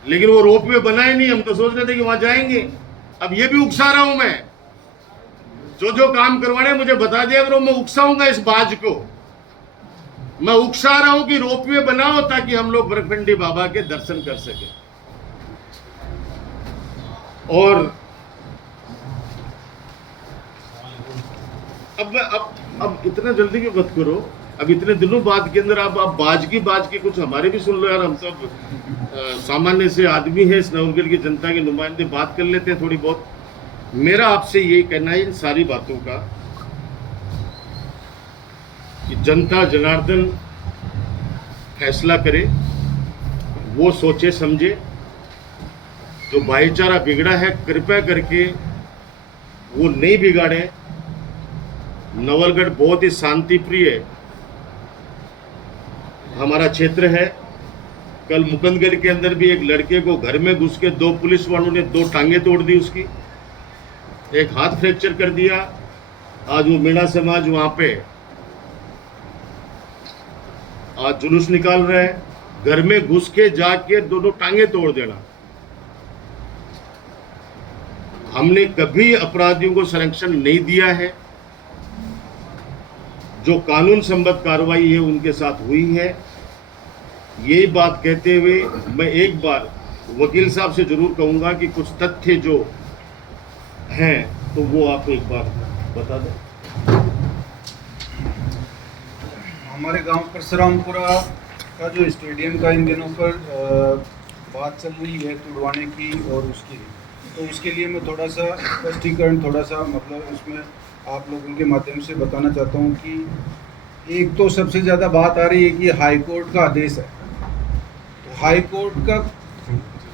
लेकिन वो रोपवे बना ही नहीं, हम तो सोच रहे थे कि वहां जाएंगे। अब ये भी उकसा रहा हूं मैं, जो जो काम करवाने मुझे बता दिया करो, मैं उकसाऊंगा इस बाज को। मैं उकसा रहा हूं कि रोपवे बनाओ ताकि हम लोग प्रखंडी बाबा के दर्शन कर सके। और अब इतना जल्दी भी मत करो, अब इतने दिनों बाद के अंदर आप बाज की कुछ हमारे भी सुन लो यार। हम सब सामान्य से आदमी है, इस नवलगढ़ की जनता के नुमाइंदे, बात कर लेते हैं थोड़ी बहुत। मेरा आपसे यही कहना है इन सारी बातों का कि जनता जनार्दन फैसला करे, वो सोचे समझे। जो भाईचारा बिगड़ा है कृपया करके वो नहीं बिगाड़े। नवलगढ़ बहुत ही शांति प्रिय हमारा क्षेत्र है। कल मुकंदगढ़ के अंदर भी एक लड़के को घर में घुस के 2 पुलिस वालों ने 2 टांगे तोड़ दी, उसकी एक हाथ फ्रैक्चर कर दिया। आज वो मीणा समाज वहां पे आज जुलूस निकाल रहा है, घर में घुस के जाके 2 टांगे तोड़ देना। हमने कभी अपराधियों को संरक्षण नहीं दिया है। जो कानून संबद्ध कार्रवाई है उनके साथ हुई है। यही बात कहते हुए मैं एक बार वकील साहब से जरूर कहूंगा कि कुछ तथ्य जो हैं तो वो आप एक बार बता दें। हमारे गांव परशुरामपुरा का जो स्टेडियम का इन दिनों पर बात चल रही है तुड़वाने की और उसकी, तो उसके लिए मैं थोड़ा सा स्पष्टीकरण, थोड़ा सा मतलब उसमें आप लोगों के माध्यम से बताना चाहता हूं कि एक तो सबसे ज़्यादा बात आ रही है कि हाई कोर्ट का आदेश है। तो हाई कोर्ट का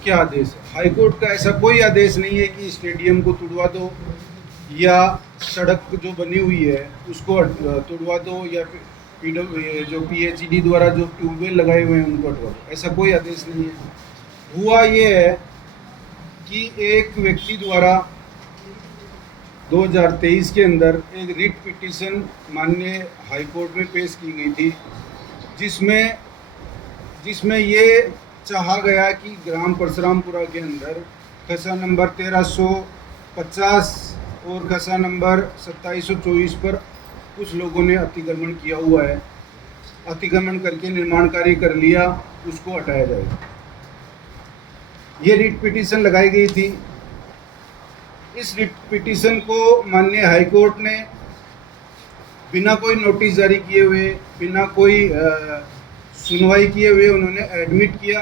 क्या आदेश है? हाई कोर्ट का ऐसा कोई आदेश नहीं है कि स्टेडियम को तुड़वा दो या सड़क जो बनी हुई है उसको तुड़वा दो या जो PHED द्वारा जो ट्यूबवेल लगाए हुए हैं उनको हटवा दो, ऐसा कोई आदेश नहीं है। हुआ ये है कि एक व्यक्ति द्वारा 2023 के अंदर एक रिट पिटीशन माननीय हाई कोर्ट में पेश की गई थी, जिसमें ये चाहा गया कि ग्राम परशुरामपुरा के अंदर खसा नंबर 1350 और खसा नंबर 2724 पर कुछ लोगों ने अतिक्रमण किया हुआ है, अतिक्रमण करके निर्माण कार्य कर लिया, उसको हटाया जाएगा। ये रिट पिटीशन लगाई गई थी। इस रिट पिटीशन को माननीय हाई कोर्ट ने बिना कोई नोटिस जारी किए हुए, बिना कोई सुनवाई किए हुए उन्होंने एडमिट किया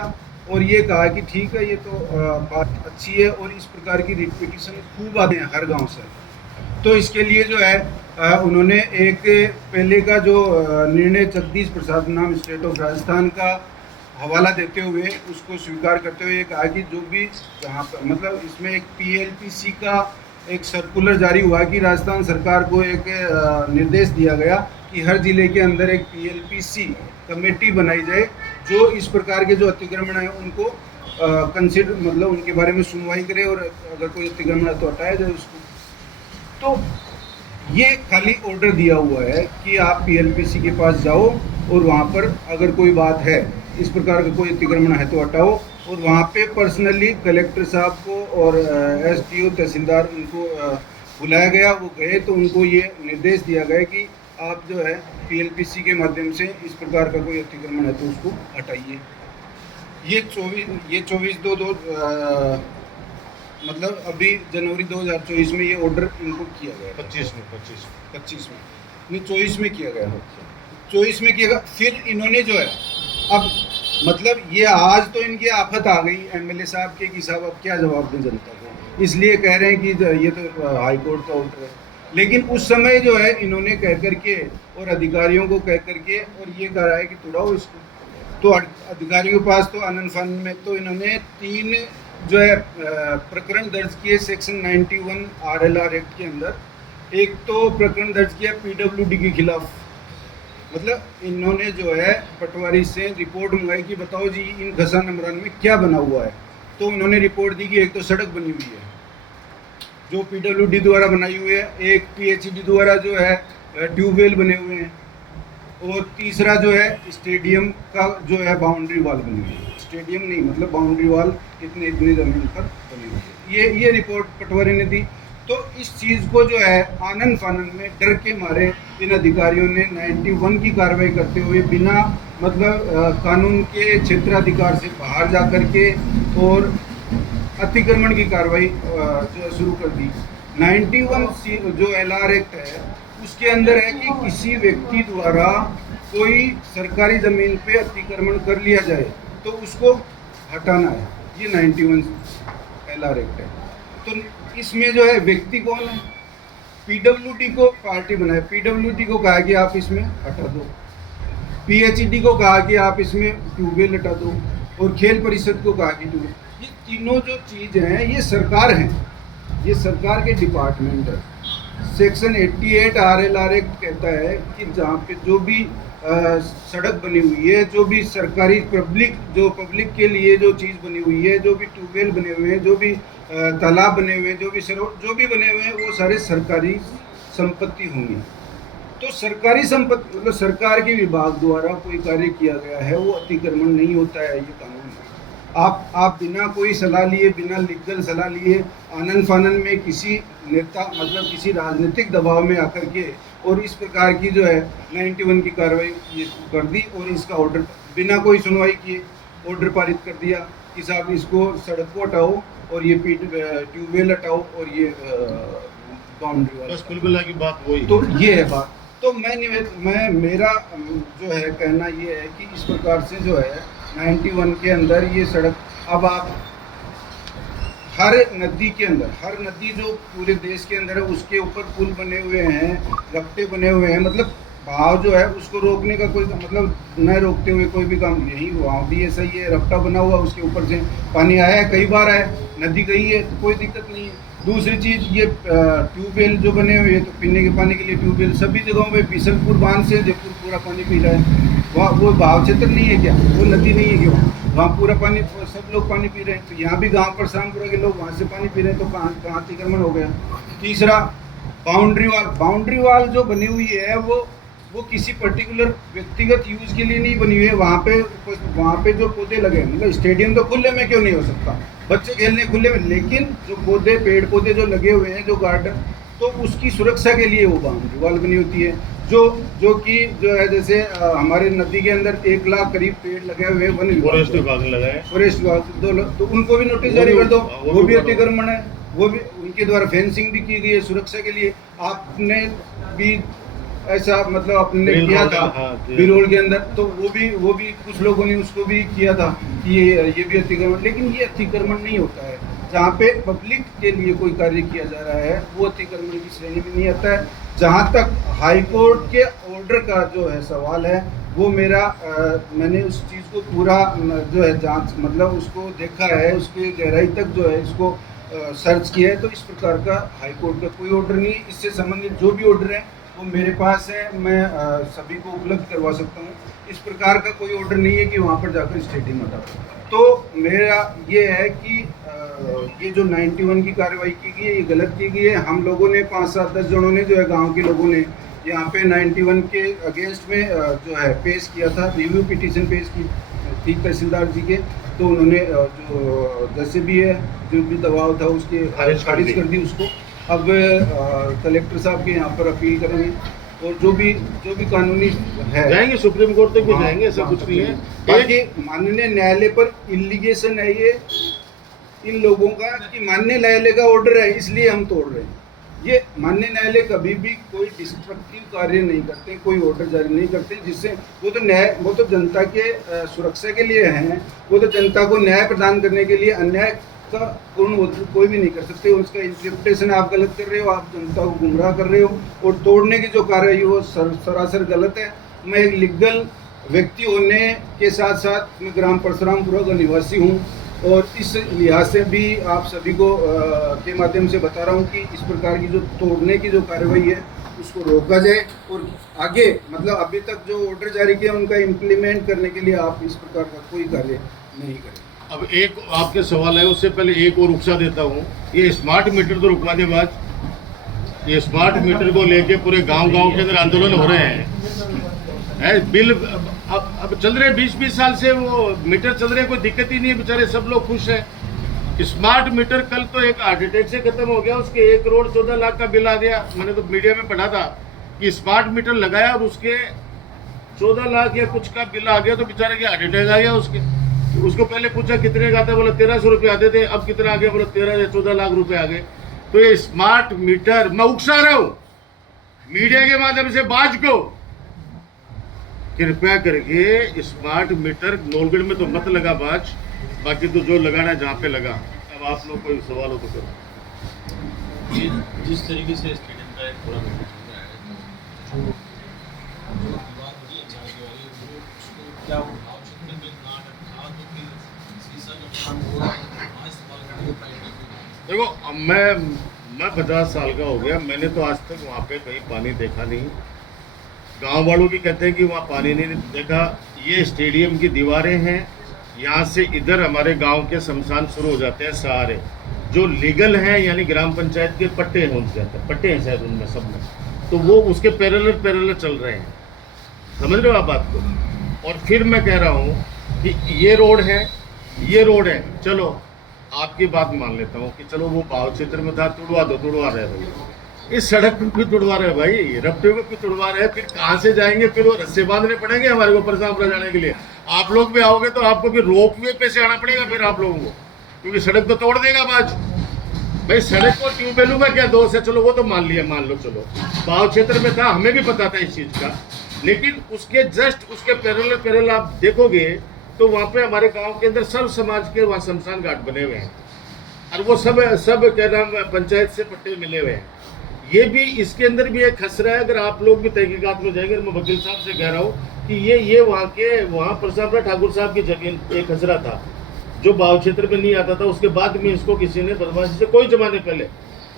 और ये कहा कि ठीक है, ये तो बात अच्छी है और इस प्रकार की रिट पिटीशन खूब आते हैं हर गांव से। तो इसके लिए जो है उन्होंने एक पहले का जो निर्णय जगदीश प्रसाद नाम स्टेट ऑफ राजस्थान का हवाला देते हुए उसको स्वीकार करते हुए कहा कि जो भी जहाँ पर मतलब इसमें एक PLPC का एक सर्कुलर जारी हुआ कि राजस्थान सरकार को एक निर्देश दिया गया कि हर जिले के अंदर एक PLPC कमेटी बनाई जाए जो इस प्रकार के जो अतिक्रमण है उनको कंसिडर मतलब उनके बारे में सुनवाई करे और अगर कोई अतिक्रमण है तो हटाया जाए उसको। तो ये खाली ऑर्डर दिया हुआ है कि आप PLPC के पास जाओ और वहाँ पर अगर कोई बात है इस प्रकार का कोई अतिक्रमण है तो हटाओ। और वहाँ पे पर्सनली कलेक्टर साहब को और SDO तहसीलदार उनको बुलाया गया, वो गए तो उनको ये निर्देश दिया गया कि आप जो है PLPC के माध्यम से इस प्रकार का कोई अतिक्रमण है तो उसको हटाइए। ये 24/2 मतलब अभी जनवरी 2024 में ये ऑर्डर इनको किया गया। 25 में नहीं 24 में किया गया, 24 में किया गया। फिर इन्होंने जो है अब मतलब ये आज तो इनकी आफत आ गई MLA साहब के कि साहब अब क्या जवाब दें जनता को, इसलिए कह रहे हैं कि ये तो हाई कोर्ट का ऑर्डर है। लेकिन उस समय जो है इन्होंने कह करके और अधिकारियों को कह करके और ये कह रहा है कि तोड़ाओ इसको। तो अधिकारियों के पास तो आनंद फानन में तो इन्होंने 3 जो है प्रकरण दर्ज किए सेक्शन 91 RLR एक्ट के अंदर। एक तो प्रकरण दर्ज किया PWD के खिलाफ, मतलब इन्होंने जो है पटवारी से रिपोर्ट मंगाई कि बताओ जी इन घसा नंबरान में क्या बना हुआ है। तो उन्होंने रिपोर्ट दी कि एक तो सड़क बनी हुई है जो पीडब्ल्यूडी द्वारा बनाई हुई है, एक पीएचईडी द्वारा जो है ट्यूबवेल बने हुए हैं, और तीसरा जो है स्टेडियम का जो है बाउंड्री वॉल बनी हुई है। स्टेडियम नहीं, मतलब बाउंड्री वॉल इतनी इतनी ज़मीन पर बनी हुई है। ये रिपोर्ट पटवारी ने दी। तो इस चीज़ को जो है आनन फानन में डर के मारे इन अधिकारियों ने 91 की कार्रवाई करते हुए बिना मतलब कानून के क्षेत्राधिकार से बाहर जा कर के और अतिक्रमण की कार्रवाई जो शुरू कर दी। 91 जो LR एक्ट है उसके अंदर है कि किसी व्यक्ति द्वारा कोई सरकारी ज़मीन पे अतिक्रमण कर लिया जाए तो उसको हटाना है। ये 91 LR एक्ट है। तो इसमें जो है व्यक्ति कौन है? पीडब्ल्यूडी को पार्टी बनाए, पीडब्ल्यूडी को कहा कि आप इसमें हटा दो, पीएचईडी को कहा कि आप इसमें ट्यूबवेल हटा दो, और खेल परिषद को कहा कि ट्यूबवेल। ये तीनों जो चीज़ हैं ये सरकार है, ये सरकार के डिपार्टमेंट है। सेक्शन 88 RLR एक्ट कहता है कि जहाँ पे जो भी सड़क बनी हुई है, जो भी सरकारी पब्लिक के लिए जो चीज़ बनी हुई है, जो भी ट्यूबवेल बने हुए हैं, जो भी तालाब बने हुए हैं, जो भी सरोवर जो भी बने हुए हैं, वो सारे सरकारी संपत्ति होंगी। तो सरकारी संपत्ति मतलब सरकार के विभाग द्वारा कोई कार्य किया गया है वो अतिक्रमण नहीं होता है, ये कानून है। आप बिना कोई सलाह लिए, बिना लीगल सलाह लिए, आनन फानन में किसी नेता मतलब किसी राजनीतिक दबाव में आकर के और इस प्रकार की जो है 91 की कार्रवाई ये कर दी, और इसका ऑर्डर बिना कोई सुनवाई किए ऑर्डर पारित कर दिया कि साहब इसको सड़क को हटाओ और ये ट्यूबवेल हटाओ और ये बाउंड्री वाला। बस कुल मिला की बात वही। तो ये है बात। तो मैं मेरा जो है कहना ये है कि इस प्रकार से जो है 91 के अंदर ये सड़क, अब आप हर नदी के अंदर, हर नदी जो पूरे देश के अंदर है उसके ऊपर पुल बने हुए हैं, रफ्ते बने हुए हैं, मतलब बहाव जो है उसको रोकने का कोई मतलब न रोकते हुए कोई भी काम नहीं। वहाँ भी ऐसा ही है, रफ्ता बना हुआ, उसके ऊपर से पानी आया है, कई बार आया, नदी गई है तो कोई दिक्कत नहीं है। दूसरी चीज़ ये ट्यूबवेल जो बने हुए हैं, तो पीने के पानी के लिए ट्यूबवेल सभी जगहों पे, बिशनपुर बांध से जयपुर पूरा पानी पी रहा है। वहाँ वो बहाव क्षेत्र नहीं है क्या? वो नदी नहीं है क्या? वहाँ पूरा पानी, सब लोग पानी पी रहे हैं। तो यहाँ भी गांव परशुरामपुरा के लोग वहाँ से पानी पी रहे हैं, तो कहाँ अतिक्रमण हो गया? तीसरा बाउंड्री वाल जो बनी हुई है वो किसी पर्टिकुलर व्यक्तिगत यूज़ के लिए नहीं बनी हुई है। वहाँ पे जो पौधे लगे हैं, मतलब स्टेडियम तो खुले में क्यों नहीं हो सकता, बच्चे खेलने खुले में, लेकिन जो पौधे पेड़ पौधे जो लगे हुए हैं, जो गार्डन, तो उसकी सुरक्षा के लिए वो बाउंड्री वॉल बनी होती है। जो है जैसे हमारे नदी के अंदर 1 लाख करीब पेड़ लगे हुए हैं, फॉरेस्ट विभाग लगाए, फॉरेस्ट विभाग तो उनको भी नोटिस जारी कर दो, वो भी अतिक्रमण है, वो भी उनके द्वारा फेंसिंग भी की गई है सुरक्षा के लिए। आपने भी ऐसा मतलब आपने किया था बिरोल के अंदर, तो वो भी कुछ लोगों ने उसको भी किया था कि ये भी अतिक्रमण, लेकिन ये अतिक्रमण नहीं होता है। जहाँ पे पब्लिक के लिए कोई कार्य किया जा रहा है वो अतिक्रमण की श्रेणी में नहीं आता है। जहाँ तक हाई कोर्ट के ऑर्डर का जो है सवाल है, वो मैंने उस चीज़ को पूरा जो है जांच मतलब उसको देखा है, उसकी गहराई तक जो है इसको सर्च किया है। तो इस प्रकार का हाई कोर्ट का कोई ऑर्डर नहीं है। इससे संबंधित जो भी ऑर्डर है वो मेरे पास है, मैं सभी को उपलब्ध करवा सकता हूँ। इस प्रकार का कोई ऑर्डर नहीं है कि वहाँ पर जाकर स्टेडियम हटाओ। तो मेरा ये है कि ये जो 91 की कार्रवाई की गई है ये गलत की गई है। हम लोगों ने 5, 7, 10 जनों ने जो है गांव के लोगों ने यहाँ पे 91 के अगेंस्ट में जो है पेश किया था, रिव्यू पिटीशन पेश की थी तहसीलदार जी के। तो उन्होंने जो जैसे भी है जो भी दबाव था उसके खारिज कर दी उसको। अब कलेक्टर साहब के यहाँ पर अपील करेंगे और जो भी कानूनी है जाएंगे सुप्रीम कोर्ट तक भी जाएंगे, ऐसा कुछ नहीं है। बाकी माननीय न्यायालय पर इलीगेशन है ये इन लोगों का कि माननीय न्यायालय का ऑर्डर है इसलिए हम तोड़ रहे हैं। ये माननीय न्यायालय कभी भी कोई डिस्ट्रक्टिव कार्य नहीं करते, कोई ऑर्डर जारी नहीं करते जिससे वो तो जनता के सुरक्षा के लिए हैं, वो तो जनता को न्याय प्रदान करने के लिए। अन्याय का पूर्ण कोई भी नहीं कर सकते, उसका इंटरप्रिटेशन आप गलत कर रहे हो, आप जनता को गुमराह कर रहे हो और तोड़ने की जो कार्रवाई वो सरासर गलत है। मैं एक लीगल व्यक्ति होने के साथ साथ मैं ग्राम परशुरामपुरा का निवासी हूँ और इस लिहाज से भी आप सभी को के माध्यम से बता रहा हूँ कि इस प्रकार की जो तोड़ने की जो कार्रवाई है उसको रोका जाए और आगे मतलब अभी तक जो ऑर्डर जारी किया उनका इम्प्लीमेंट करने के लिए आप इस प्रकार का कोई कार्य नहीं करें। अब एक आपके सवाल है, उससे पहले एक और रुखसा देता हूँ। ये स्मार्ट मीटर तो रुकवा दे बात। ये स्मार्ट मीटर को लेके पूरे गांव-गांव के अंदर आंदोलन हो रहे हैं। बिल अब चल रहे 20-20 साल से वो मीटर चल रहे हैं, कोई दिक्कत ही नहीं है, बेचारे सब लोग खुश हैं। स्मार्ट मीटर कल तो एक हार्ट अटैक से खत्म हो गया, उसके 1 करोड़ 14 लाख का बिल आ गया। मैंने तो मीडिया में पढ़ा था कि स्मार्ट मीटर लगाया और उसके 14 लाख या कुछ का बिल आ गया, तो बेचारे के हार्ट अटैक आ गया उसको पहले पूछा कितने का था, बोला 1300 रुपये आते थे, अब कितना आ गया, बोला 13 या 14 लाख रुपए आ गए। तो ये स्मार्ट मीटर, मैं उकसा रहा हूं मीडिया के माध्यम से बाज को, कृपया करके स्मार्ट मीटर नौलगढ़ में तो मत लगा बाज, बाकी तो जो लगाना है जहाँ पे लगा। अब आप लोग कोई सवाल हो तो करो। ये जिस तरीके से स्टेडियम का एक पूरा मैटर चल रहा है, जो दीवार बनी है चार दीवारी, वो उसको क्या भाव क्षेत्र में ना रखा तो फिर शीशा जो काम हो रहा है वहाँ इस्तेमाल करने का प्राइवेट। देखो अब मैं 50 साल का हो गया, मैंने तो आज तक वहाँ पे कहीं पानी देखा नहीं। गांव वालों भी कहते हैं कि वहाँ पानी नहीं देखा। ये स्टेडियम की दीवारें हैं, यहाँ से इधर हमारे गांव के शमशान शुरू हो जाते हैं सहारे, जो लीगल हैं, यानी ग्राम पंचायत के पट्टे हैं, उनसे पट्टे हैं शायद उनमें सब में, तो वो उसके पैरेलल चल रहे हैं। समझ रहे हो आप बात को। और फिर मैं कह रहा हूँ कि ये रोड है, चलो आपकी बात मान लेता हूँ कि चलो वो भाव क्षेत्र में था, तुड़वा रहे भाई, इस सड़क पर भी तुड़वा रहे भाई, रफ्ते को भी तुड़वा रहे हैं, फिर कहाँ से जाएंगे, फिर वो रस्से बांधने पड़ेंगे हमारे को परसापुरा जाने के लिए। आप लोग भी आओगे तो आपको फिर रोपवे पे से आना पड़ेगा फिर आप लोगों को, क्योंकि सड़क तो तोड़ देगा बाज भाई। सड़क को ट्यूबवेलों का क्या दोष है, चलो वो तो मान लो चलो भाव क्षेत्र में था, हमें भी पता था इस चीज़ का, लेकिन उसके जस्ट उसके पैरेलल आप देखोगे तो वहाँ पे हमारे गांव के अंदर सब समाज के वहाँ शमशान घाट बने हुए हैं, और वो सब क्या नाम पंचायत से पट्टे मिले हुए हैं। ये भी इसके अंदर भी एक खसरा है। अगर आप लोग भी तहकीकात में जाएंगे, मैं वकील साहब से कह रहा हूँ कि ये वहाँ प्रसाद ठाकुर साहब की जमीन एक खसरा था जो भाव क्षेत्र में नहीं आता था, उसके बाद में इसको किसी ने बदमाशी से कोई जमाने पहले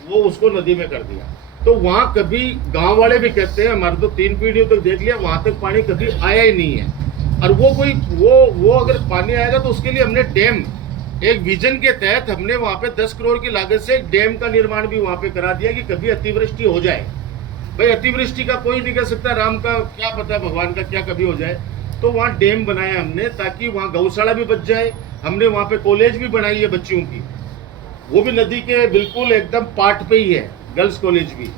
वो उसको नदी में कर दिया। तो वहाँ कभी गांव वाले भी कहते हैं, हमारे तो 3 पीढ़ियों तक देख लिया, वहाँ तक पानी कभी आया ही नहीं है। और वो अगर पानी आएगा तो उसके लिए हमने डैम, एक विजन के तहत हमने वहाँ पे 10 करोड़ की लागत से एक डैम का निर्माण भी वहाँ पे करा दिया कि कभी अतिवृष्टि हो जाए। भाई अतिवृष्टि का कोई नहीं कर सकता, राम का क्या पता, भगवान का क्या कभी हो जाए। तो वहाँ डैम बनाया हमने ताकि वहाँ गौशाला भी बच जाए। हमने वहाँ पे कॉलेज भी बनाई है बच्चियों की, वो भी नदी के बिल्कुल एकदम पाट पे ही है, गर्ल्स कॉलेज भी।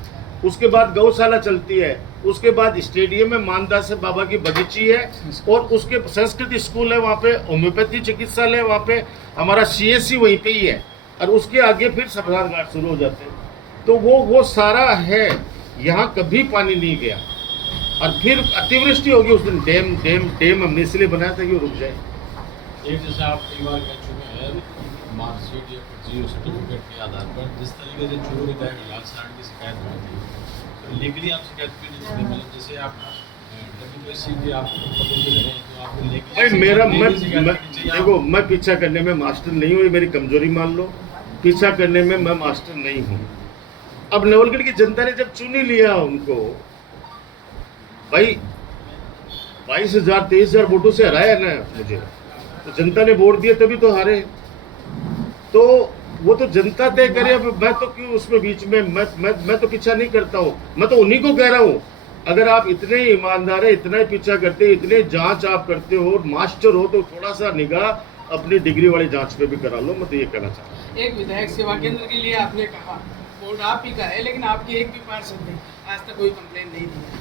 उसके बाद गौशाला चलती है, उसके बाद स्टेडियम में मानदास बाबा की बगीची है, और उसके संस्कृत स्कूल है, वहाँ पे होम्योपैथी चिकित्सालय है, वहाँ पे हमारा CSC वहीं पे ही है, और उसके आगे फिर शमशान घाट शुरू हो जाते हैं। तो वो सारा है, यहाँ कभी पानी नहीं गया। और फिर अतिवृष्टि होगी उस दिन, डैम हमने इसलिए बनाया था कि वो रुक जाए। एक जैसे आप कई बार कह चुके हैं मार्कशीट या जीरो सर्टिफिकेट के आधार पर जिस तरीके से चोरों की तरह लाल साड़ की शिकायत हुई थी, तो लीगली आप शिकायत क्यों नहीं करते? मतलब जैसे आप WPSC के आप पकड़ के रहे तो आपको भाई देखो, मैं पीछा करने में मास्टर नहीं हूँ, ये मेरी कमजोरी मान लो, पीछा करने में मैं मास्टर नहीं हूँ। अब नवलगढ़ की जनता ने जब चुन ही लिया उनको, भाई 22,000 23,000 वोटों से हराया ना मुझे, तो जनता ने वोट दिया तभी तो हारे। तो वो तो जनता तय करे, अब मैं तो क्यों उसमें बीच में, मैं तो पीछा नहीं करता हूँ। मैं तो उन्हीं को कह रहा हूँ, अगर आप इतने ईमानदार है, इतना ही पीछा करते, इतने जांच आप करते हो, मास्टर हो, तो थोड़ा सा निगाह अपनी डिग्री वाली जांच पे भी करा लो। मैं तो ये कहना चाहता हूँ। एक विधायक सेवा केंद्र के लिए आपने कहा, बोर्ड आप ही का है, लेकिन आपकी एक भी पार्षद नहीं, आज तक कोई कंप्लेन नहीं दी।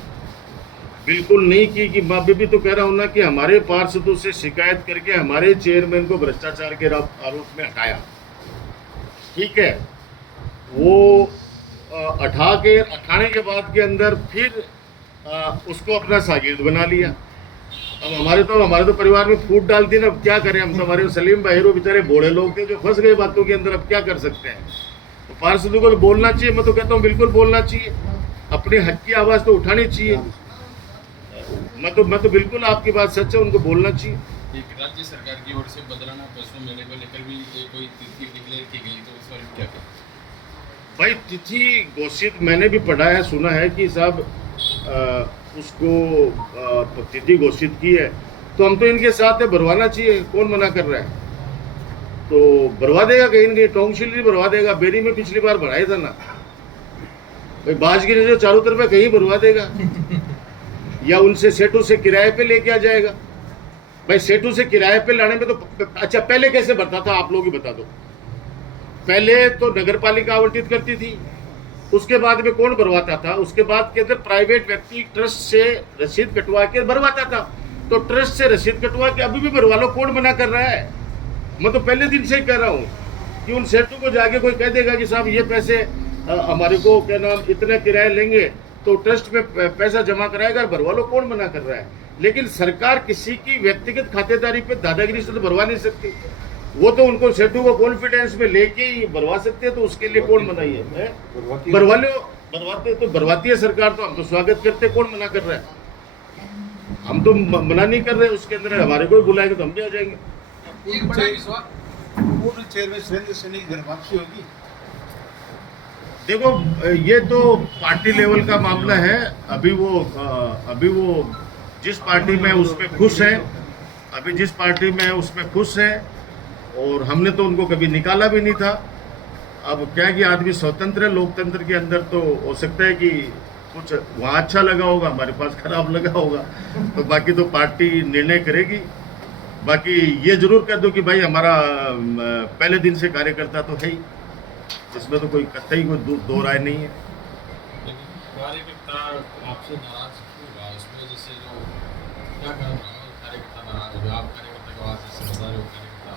बिल्कुल नहीं की कि मैं भी तो कह रहा हूँ ना कि हमारे पार्षदों से शिकायत करके हमारे चेयरमैन को भ्रष्टाचार के आरोप में हटाया। ठीक है, वो अठाने के बाद के अंदर फिर उसको अपना शागिर्द बना लिया। अब हमारे तो परिवार में फूट डाल दी ना, अब क्या करें हम। तो हमारे सलीम भाई बेचारे बूढ़े लोग थे जो फंस गए बातों के अंदर, अब क्या कर सकते हैं। तो पार्षदों को तो बोलना चाहिए, मैं तो कहता हूँ बिल्कुल बोलना चाहिए, अपने हक की आवाज़ तो उठानी चाहिए। मैं तो बिल्कुल आपकी बात सच है, उनको बोलना चाहिए। एक राज्य सरकार की ओर से बदलाना पशु मेले को लेकर भी कोई तिथि डिक्लेयर की गई, तो उस पर क्या करें? भाई तिथि घोषित मैंने भी पढ़ा है, सुना है कि साहब उसको तिथि घोषित की है, तो हम तो इनके साथ है, भरवाना चाहिए, कौन मना कर रहा है। तो भरवा देगा कहीं ना कहीं, टोंगशिल भी भरवा देगा, बेरी में पिछली बार भराया था ना भाई, बाजगिरी जो चारों तरफ है कहीं भरवा देगा या उनसे सेठू से किराए पे लेके आ जाएगा। भाई सेठू से किराए पे लाने में तो अच्छा पहले कैसे भरता था आप लोग ही बता दो। पहले तो नगर पालिका आवंटित करती थी, उसके बाद में कौन भरवाता था, उसके बाद के अंदर प्राइवेट व्यक्ति ट्रस्ट से रसीद कटवा के भरवाता था। तो ट्रस्ट से रसीद कटवा के अभी भी भरवा लो, कौन मना कर रहा है। मैं तो पहले दिन से ही कह रहा हूँ कि उन सेठों को जाके कोई कह देगा कि साहब ये पैसे हमारे को क्या नाम इतने किराए लेंगे तो ट्रस्ट में पैसा जमा कराएगा, भरवा लो, कौन मना कर रहा है। लेकिन सरकार किसी की व्यक्तिगत खातेदारी पे दादागिरी से तो भरवा नहीं सकती, वो तो उनको सेठू को कॉन्फिडेंस में लेके ही भरवा सकते हैं, तो उसके लिए कौन मनाई है। भरवा लो, भरवाते तो भरवाती है सरकार, तो हम तो स्वागत करते, कौन मना कर रहा है। हम तो मना नहीं कर रहे, उसके अंदर हमारे को बुलाएंगे तो हम भी आ जाएंगे। पूर्व चेयरमैन सुरेंद्र सैनी की घर वापसी होगी। देखो ये तो पार्टी लेवल का मामला है, अभी वो जिस पार्टी में उसमें खुश है, अभी जिस पार्टी में है उसमें खुश है, और हमने तो उनको कभी निकाला भी नहीं था। अब क्या कि आदमी स्वतंत्र है, लोकतंत्र के अंदर तो हो सकता है कि कुछ वहाँ अच्छा लगा होगा, हमारे पास खराब लगा होगा, तो बाकी तो पार्टी निर्णय करेगी। बाकी ये जरूर कह दो कि भाई हमारा पहले दिन से कार्यकर्ता तो है ही, इसमें तो कोई कतई कोई दो राय नहीं है। लेकिन कार्यकर्ता आपसे नाराज क्यों हुआ इसमें, जैसे जो क्या कारण रहा कार्यकर्ता नाराज हो गया, आप कार्यकर्ता की आवाज जैसे बता रहे हो कार्यकर्ता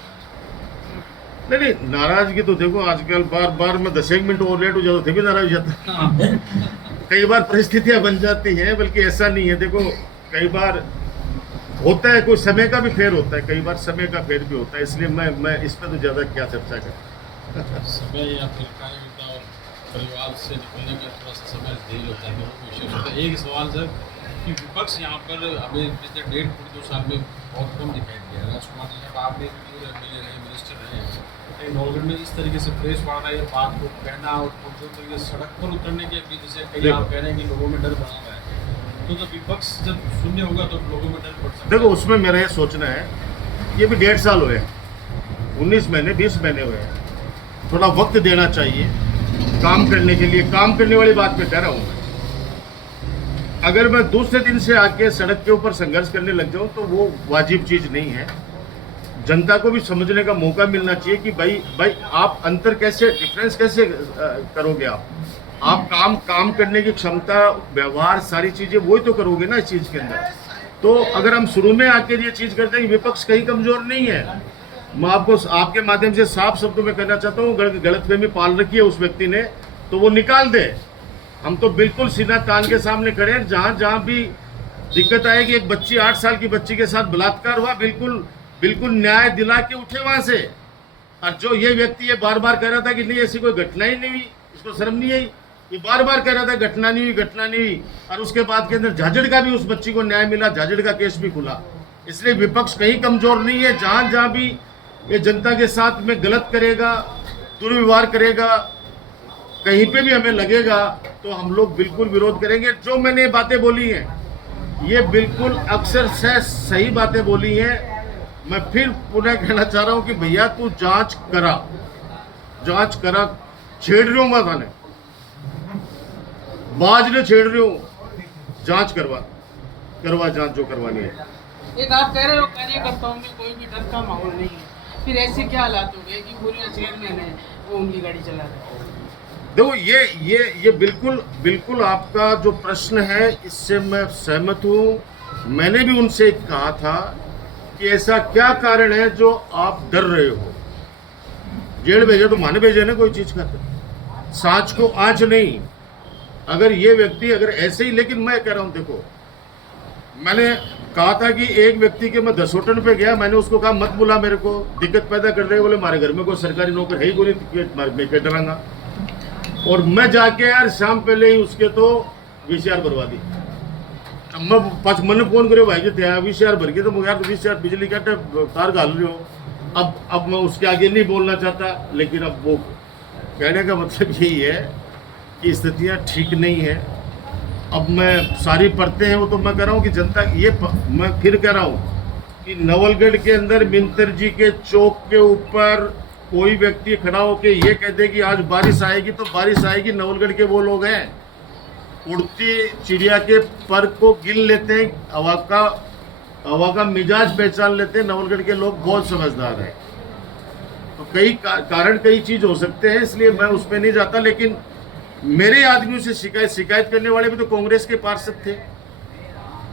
नहीं नाराजगी तो देखो आजकल बार बार मैं 10 मिनट और लेट हो जाता थे भी नाराज हो जाता कई बार परिस्थितियां बन जाती हैं, बल्कि ऐसा नहीं है। देखो कई बार होता है, कोई समय का भी फेर होता है, कई बार समय का फेर भी होता है, इसलिए मैं इस पर तो ज़्यादा क्या चर्चा करूं। समय या फिर कार्यकर्ता और परिवार से निकलने में थोड़ा सा समय देर होता है, वो विशेष होता है। एक सवाल सर कि विपक्ष यहाँ पर हमें पिछले 1.5-2 साल में बहुत कम दिखाई दिया। राजकुमार जी साहब आप भी मिले रहे, मिनिस्टर रहे, नौगढ़ में इस तरीके से प्रेस पड़ रहा है, बात को कहना और तरीके से सड़क पर उतरने के बीच जैसे कहीं आप कह रहे हैं कि लोगों में डर बना हुआ है, तो जब विपक्ष जब शून्य होगा तो लोगों में डर पड़ सकता है। देखो उसमें मेरा ये सोचना है, ये भी 1.5 साल हुए, 19 महीने 20 महीने हुए, थोड़ा वक्त देना चाहिए काम करने के लिए। काम करने वाली बात मैं कह रहा हूँ, अगर मैं दूसरे दिन से आके सड़क के ऊपर संघर्ष करने लग जाऊं तो वो वाजिब चीज़ नहीं है। जनता को भी समझने का मौका मिलना चाहिए कि भाई आप अंतर कैसे, डिफरेंस कैसे करोगे। आप काम करने की क्षमता, व्यवहार, सारी चीज़ें वही तो करोगे ना इस चीज़ के अंदर। तो अगर हम शुरू में आके ये चीज़ करते हैं कि विपक्ष कहीं कमज़ोर नहीं है, मैं आपको आपके माध्यम से साफ शब्दों में कहना चाहता हूँ, गलतफहमी पाल रखी है उस व्यक्ति ने तो वो निकाल दे। हम तो बिल्कुल सीना तान के सामने खड़े हैं। जहाँ भी दिक्कत आएगी, एक बच्ची 8 साल की बच्ची के साथ बलात्कार हुआ, बिल्कुल न्याय दिला के उठे वहाँ से। और जो ये व्यक्ति ये बार बार कह रहा था कि नहीं ऐसी कोई घटना ही नहीं हुई, इसको शर्म नहीं आई, ये बार बार कह रहा था घटना नहीं हुई, और उसके बाद के अंदर झाझड़ का भी उस बच्ची को न्याय मिला, झाझड़ का केस भी खुला। इसलिए विपक्ष कहीं कमजोर नहीं है। जहाँ भी ये जनता के साथ में गलत करेगा, दुर्व्यवहार करेगा, कहीं पे भी हमें लगेगा तो हम लोग बिल्कुल विरोध करेंगे। जो मैंने बातें बोली हैं ये बिल्कुल अक्सर से सही बातें बोली हैं। मैं फिर पुनः कहना चाह रहा हूँ कि भैया तू जांच करा, छेड़ रही हूँ मैं थाने, बाज ने छेड़ रही हूँ, जांच करवा जांच जो करवानी है। एक आप कह रहे हो कार्यकर्ताओं में कोई भी डर का माहौल नहीं है, फिर ऐसे क्या हालात हो गए कि पूरे चेयरमैन है वो उनकी गाड़ी चला रहे हैं। देखो ये बिल्कुल आपका जो प्रश्न है इससे मैं सहमत हूँ। मैंने भी उनसे कहा था कि ऐसा क्या कारण है जो आप डर रहे हो। जेल भेजे तो माने भेजे ना, कोई चीज़ का सांच को आँच नहीं। अगर ये व्यक्ति अगर ऐसे ही, लेकिन मैं कह रहा हूँ देखो, मैंने कहा था कि एक व्यक्ति के मैं दसोटन पे गया, मैंने उसको कहा मत बुला, मेरे को दिक्कत पैदा कर रहे। बोले हमारे घर में कोई सरकारी नौकर है ही कोई, मैं क्या डरांगा। और मैं जाके यार शाम पहले ही उसके तो VCR भरवा दी। मैं मैंने फोन करे भाई जी थे VCR भर के, तो यार VCR बिजली का तार घाल रहे हो। अब मैं उसके आगे नहीं बोलना चाहता, लेकिन अब वो कहने का मतलब यही है कि स्थितियाँ ठीक नहीं है। अब मैं सारी पढ़ते हैं वो तो मैं कह रहा हूँ कि जनता ये मैं फिर कह रहा हूँ कि नवलगढ़ के अंदर मिंतर जी के चौक के ऊपर कोई व्यक्ति खड़ा होके ये कह दे कि आज बारिश आएगी तो बारिश आएगी, नवलगढ़ के वो लोग हैं उड़ती चिड़िया के पर को गिन लेते हैं, हवा का मिजाज पहचान लेते हैं। नवलगढ़ के लोग बहुत समझदार हैं। तो कई कारण कई चीज हो सकते हैं, इसलिए मैं उस पर नहीं जाता। लेकिन मेरे आदमियों से शिकायत करने वाले भी तो कांग्रेस के पार्षद थे।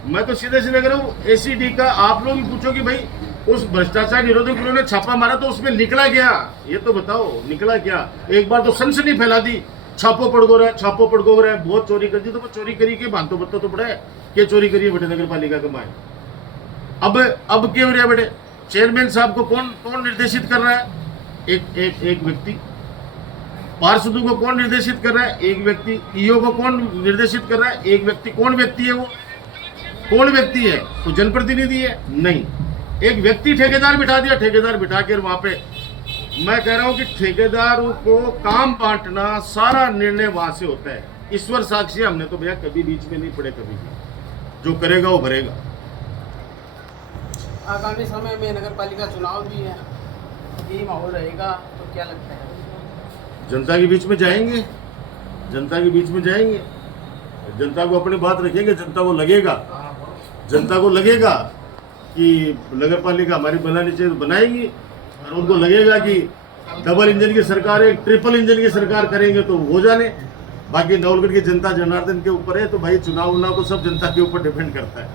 मैं तो सीधे सीधे कह रहा हूँ, एसीडी का आप लोग भी पूछो कि भाई उस भ्रष्टाचार निरोधक ब्यूरो ने छापा मारा तो उसमें निकला क्या, ये तो बताओ निकला क्या। एक बार तो सनसनी फैला दी, छापो पड़ गो रहा है, बहुत चोरी कर दी। तो वो चोरी करी के बांधो बत्ता तो पड़ा है कि चोरी करिए बेटे नगर पालिका कमाए। अब क्यों रहे बेटे, चेयरमैन साहब को कौन निर्देशित कर रहा है? एक व्यक्ति। पार्षदों को कौन निर्देशित कर रहा है? एक व्यक्ति। ईओ को कौन निर्देशित कर रहा है? एक व्यक्ति। कौन व्यक्ति है वो? कौन व्यक्ति है? तो जनप्रतिनिधि है? नहीं, एक व्यक्ति ठेकेदार बिठा दिया। ठेकेदार बिठा कर वहां पे मैं कह रहा हूं कि ठेकेदारों को काम बांटना, सारा निर्णय वहां से होता है। ईश्वर साक्षी, हमने तो भैया कभी बीच में नहीं पड़े, कभी भी। जो करेगा वो भरेगा। आगामी समय में नगर पालिका चुनाव भी है, यही माहौल रहेगा तो क्या लगता है? जनता के बीच में जाएंगे, जनता के बीच में जाएंगे, जनता को अपनी बात रखेंगे। जनता को लगेगा कि नगर पालिका हमारी बनानी चाहिए तो बनाएंगी, और उनको लगेगा कि डबल इंजन की सरकार है, ट्रिपल इंजन की सरकार करेंगे तो हो जाने। बाकी नवलगढ़ की जनता जनार्दन के ऊपर है, तो भाई चुनाव तो सब जनता के ऊपर डिपेंड करता है।